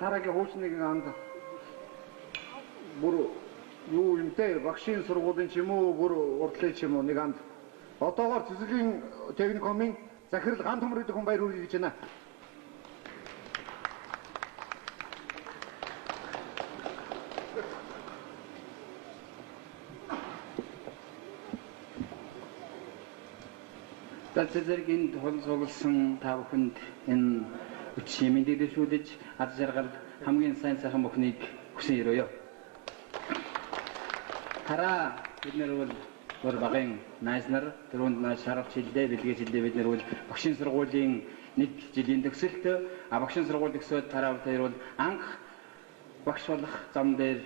Тараагийн хуучныг анд бүр юу юмтэй багшийн сургуулийн ч юм уу бүр урдлын ч юм уу нэг анд одоогоор цэцгийн техникумын захирал ганц төмөр идэх хүн баяр хүргэе гэж байна. Цэцгийн тул цугласан та бүхэнд энэ үчи мэдээлэл шүдэж аз жаргал хамгийн сайн сайхан бүхнийг хүсэн өрөөё. Хараа бид нар бол өөр багын найз нар түрүүнд шаргал жилдээ бэлгээ жилдээ бид нэр бол багшийн сургуулийн нэг жилийн төгсөлт багшийн сургууль төгсөөд дараа хоёр бол анх багш болох зам дээр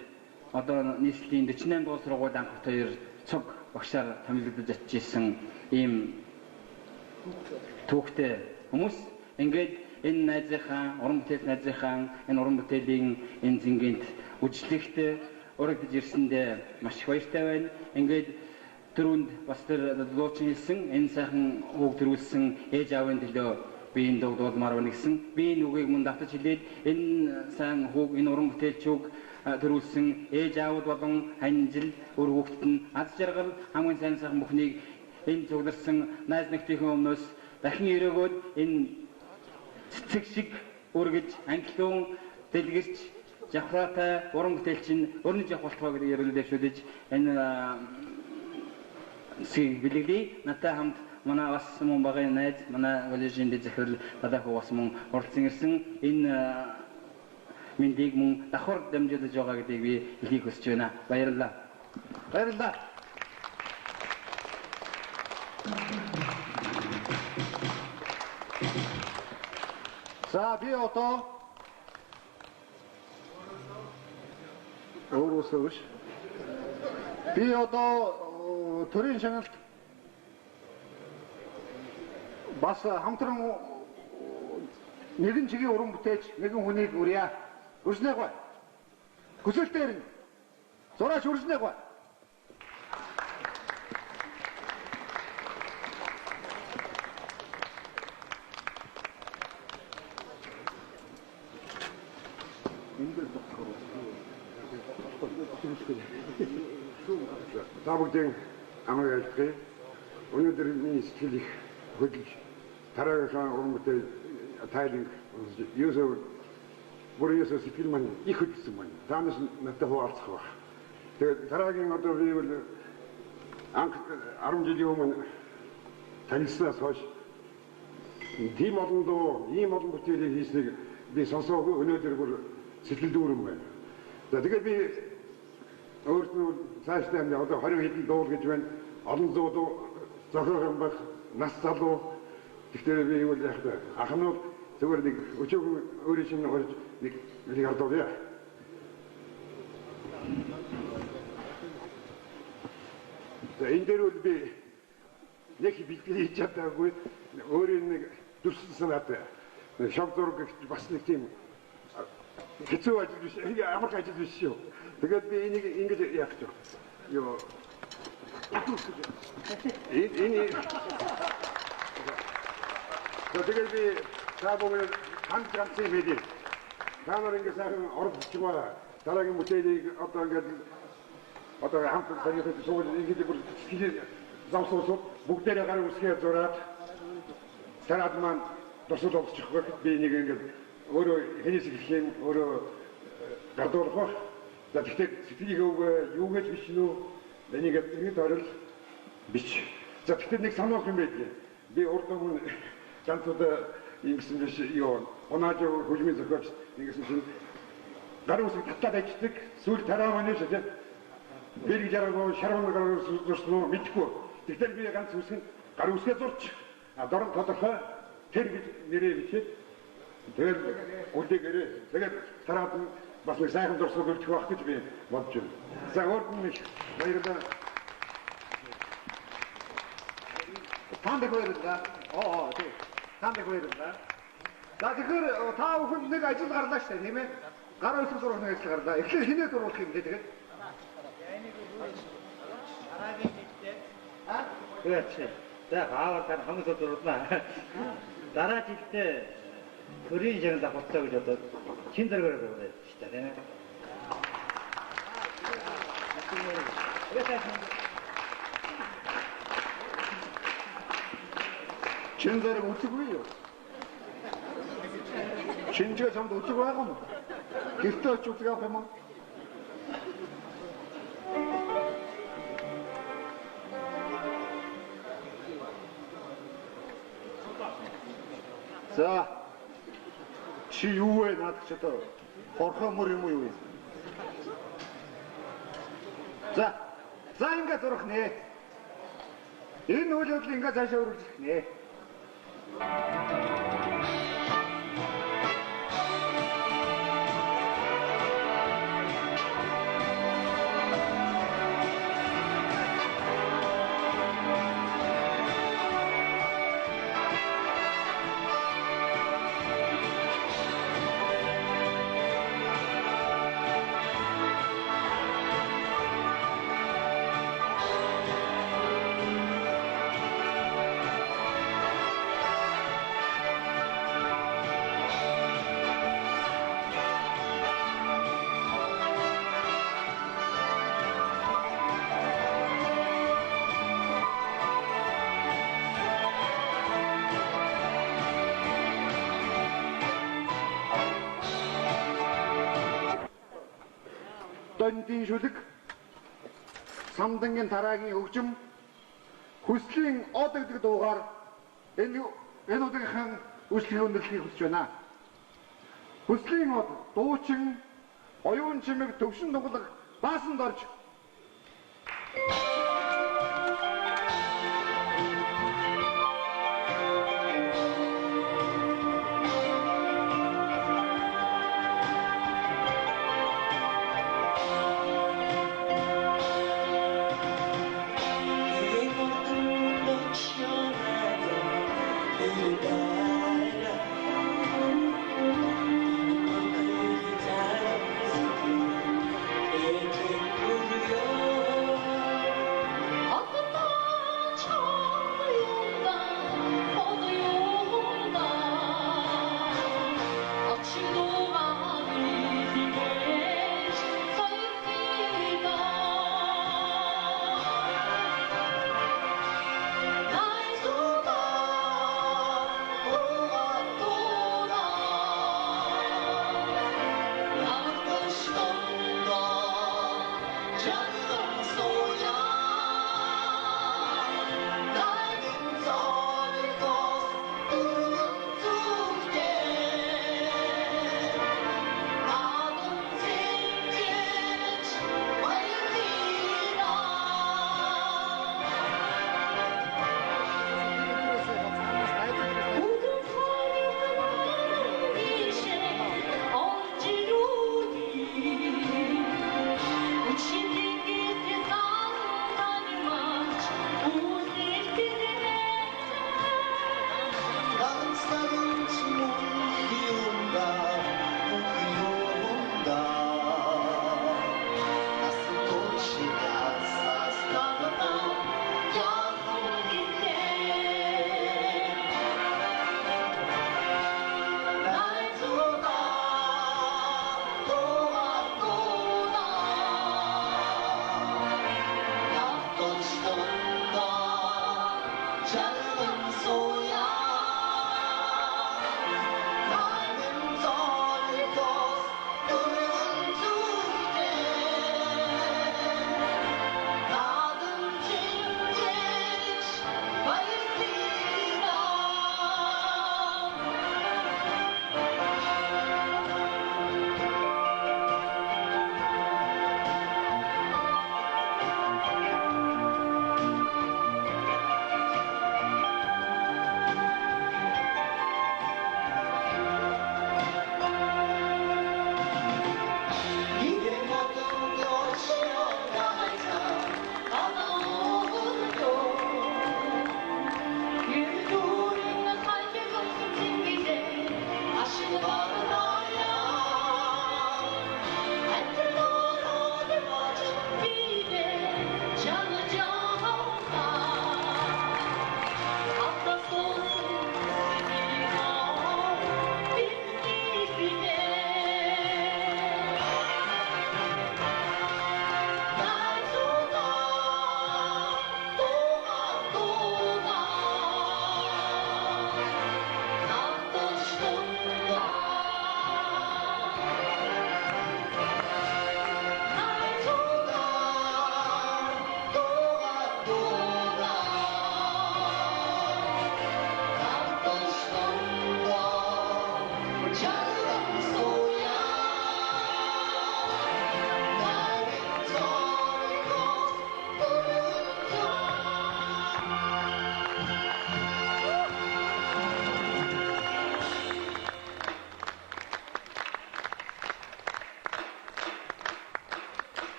одоо нийслэлийн 48 дугаар сургууль анх хоёр цог багшаар томилогдож очижсэн ийм түүхтэй хүмүүс ингээд энэ найзынхаа уран бүтээл найзынхаа энэ уран бүтээлийн энэ зингэнт үжиглэхт урагдж ирсэндээ маш их баяртай байна. Ингээд түрүүнд бас тэр дуучин хэлсэн энэ сайхан үг төрүүлсэн ээж аавын төлөө би энэ дуу дуулмаар байна гэсэн. Би энэ үгийг мөн давтаж хэлээд энэ сайн үг энэ уран бүтээлч үг төрүүлсэн ээж аавд болон ханжил өр хүүхдэд нь аз жаргал хамгийн сайн сайхан бүхнийг энэ цугларсан найз нөхдийнхөө өмнөөс дахин өрөөгөөд энэ цэцэг шиг үргэж англиун дэлгэрч жавхраатай уран бүтээлч нь өрнөж явах болтгоо гэдэг ярилд дэвшүүлж энэ сийг билеглий натаа хамт манай бас мөн багын найз манай коллежийн захирал Дадаах бас мөн оролцсон ирсэн энэ мэндийг мөн давхар дамжуулж байгаа гэдгийг би хэлхийг хүсэж байна. Баярлалаа. Баярлалаа. За би одоо өөрөөсөөш би одоо төрийн шаналт бас хамтран нэгэн чигийн уран бүтээж нэгэн хүнийг үрье. Үрснэг бай. Хүсэлтээр нь зураач үрснэг бай. Та бүгдийн амраг айлтгая. Өнөөдөр миний сэтгэл их хөдлөж дараагийнхаа уран бүтээл тайланг юусоо бүр юусоо сэтгэл маань их хөдлөсөн байна. Таанаас надад хуваалцах баг. Тэгээд дараагийн одоо би бол анх 10 жилийн өмнө танилцсанаас хойш тийм олон дуу, ийм олон бүтээлийг хийснийг би сонсоогүй. Өнөөдөр бүр сэтгэл дүүрэн байна. За тэгээд би өөртөө цаашдаа одоо 20 хэдэн дуу гэж байна. Олон зуун дуу зохиогон байх, нас залуу. Тэгэхээр би юу яах вэ? Ахнууд зүгээр нэг өчөөгөө өөрийн шинэ орж нэг ардуулъя. За энэ дээр бол би нэг бэлтгэл хийж чадаагүй. Өөрийн нэг дүрсэн санаатай. Шог зураг гэж бас нэг тийм хэцүү ажил биш. Ямар ажил биш шүү. Тэгээд би энийг ингэж яах вэ? Йоо. Энэ тэгээд би цаабогын ганцхан мэдээ. Та нар ингэ сайхан оролцож байгаа. Дараагийн бүтээлийг одоо ингээд одоо хамт таньдаг сууж ингэж бүр сэтгэл завсуусууд бүгдээрээ гар үсгээ зураад тараад маань дурсал олчих байх. Би нэг ингэ өөрөө хэнэс хэлэх юм өөрөө гадуурх байх. За тэгэхээр сэтгэлийн өв юу гэж биш нүү? Энийг энийг орол биш. За тэгэхээр нэг санаах юм байдаг. Би урд өмнө ганцудаа ингэсэн биш юу? Унааж хөлмийн зохиолч ингэсэн чинь гар үсэг татаад аждаг. Сүүл тараа маань шүү дээ. Би нэг жаргал шарван гар үсэг зурсан уу мэдгүй. Тэгэхээр би ганц үсэг гар үсгээ зурч дорн тодорхой тэр гэж нэрээ бичээд тэгэл үлдээгээрээ тэгээд тараад бас нэг сайхан дурсал үлдэх байх гэж би бодож байна. За өөрөөр нь баярлалаа. Танд баярлалаа. Тий. Танд баярлалаа. За тэгэхээр та бүхэн нэг ажил гарлаа шүү дээ, тийм ээ? Гар үсэг зурх нэг ажил гарлаа. Эхлээд хинээ зурх юм дээ тэгээд. Дараагийн жилдээ тэгээд за хаавал тань хамгийн сүүлд зурлаа. Дараа жилдээ төрийн жиргэл авахтаа гэж одоо чин зэрэгээрээ зурлаа шүү дээ, тийм ээ? чин зэрэг үтггүй юу? Шинжгээ чамд үтг байгаа юм уу? Гэртээ очиж үтг авах юм уу? За чи юу вэ наад чи одоо хорхоо мөр юм уу юу? За ингээд зурх нэ. Энэ үйл явдлыг ингээ цаашаа үргэлжлэх нэ. Донтын шүлэг, самдангийн дараагийн хөгжим, хүслийн од гэдэг дуугаар энэ удаагийн үйлчлэгийн өндөрлөхийг хүсэж байна. Хүслийн од дуучин, оюун чимэг төвшин тунгалаг баасанд орж Thank you.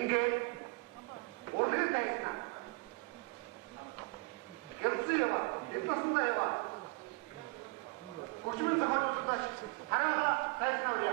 ингээд урлагийн дайснаа. Гэрцээ яваа, эднасандаа яваа. Хөгжмийн зохиолчдаас хараага дайснаа үрье.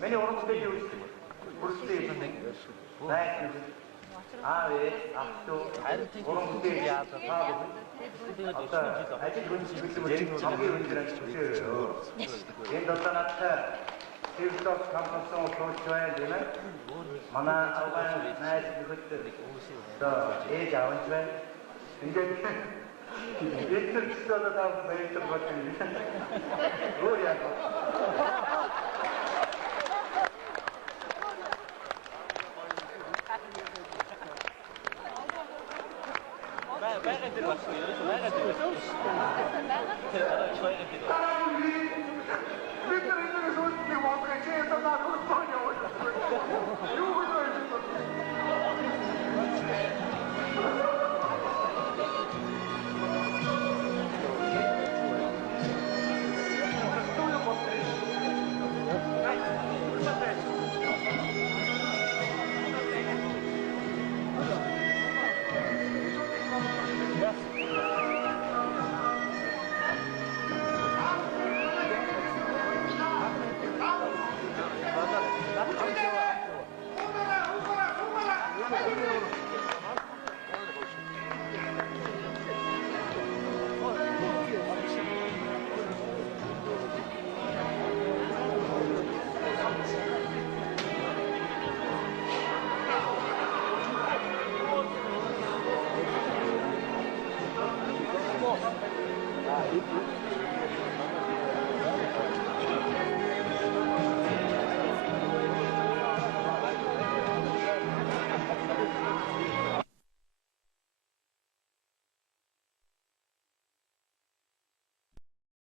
Many orang sudah use kursi, naik, after orang sudah ya, after, I think kursi itu ini dokter nanti, sifat kampusnya coba juga, mana awal naik begitu, so, jauh juga, itu sudah tahu baik terbuat ini, oh ya.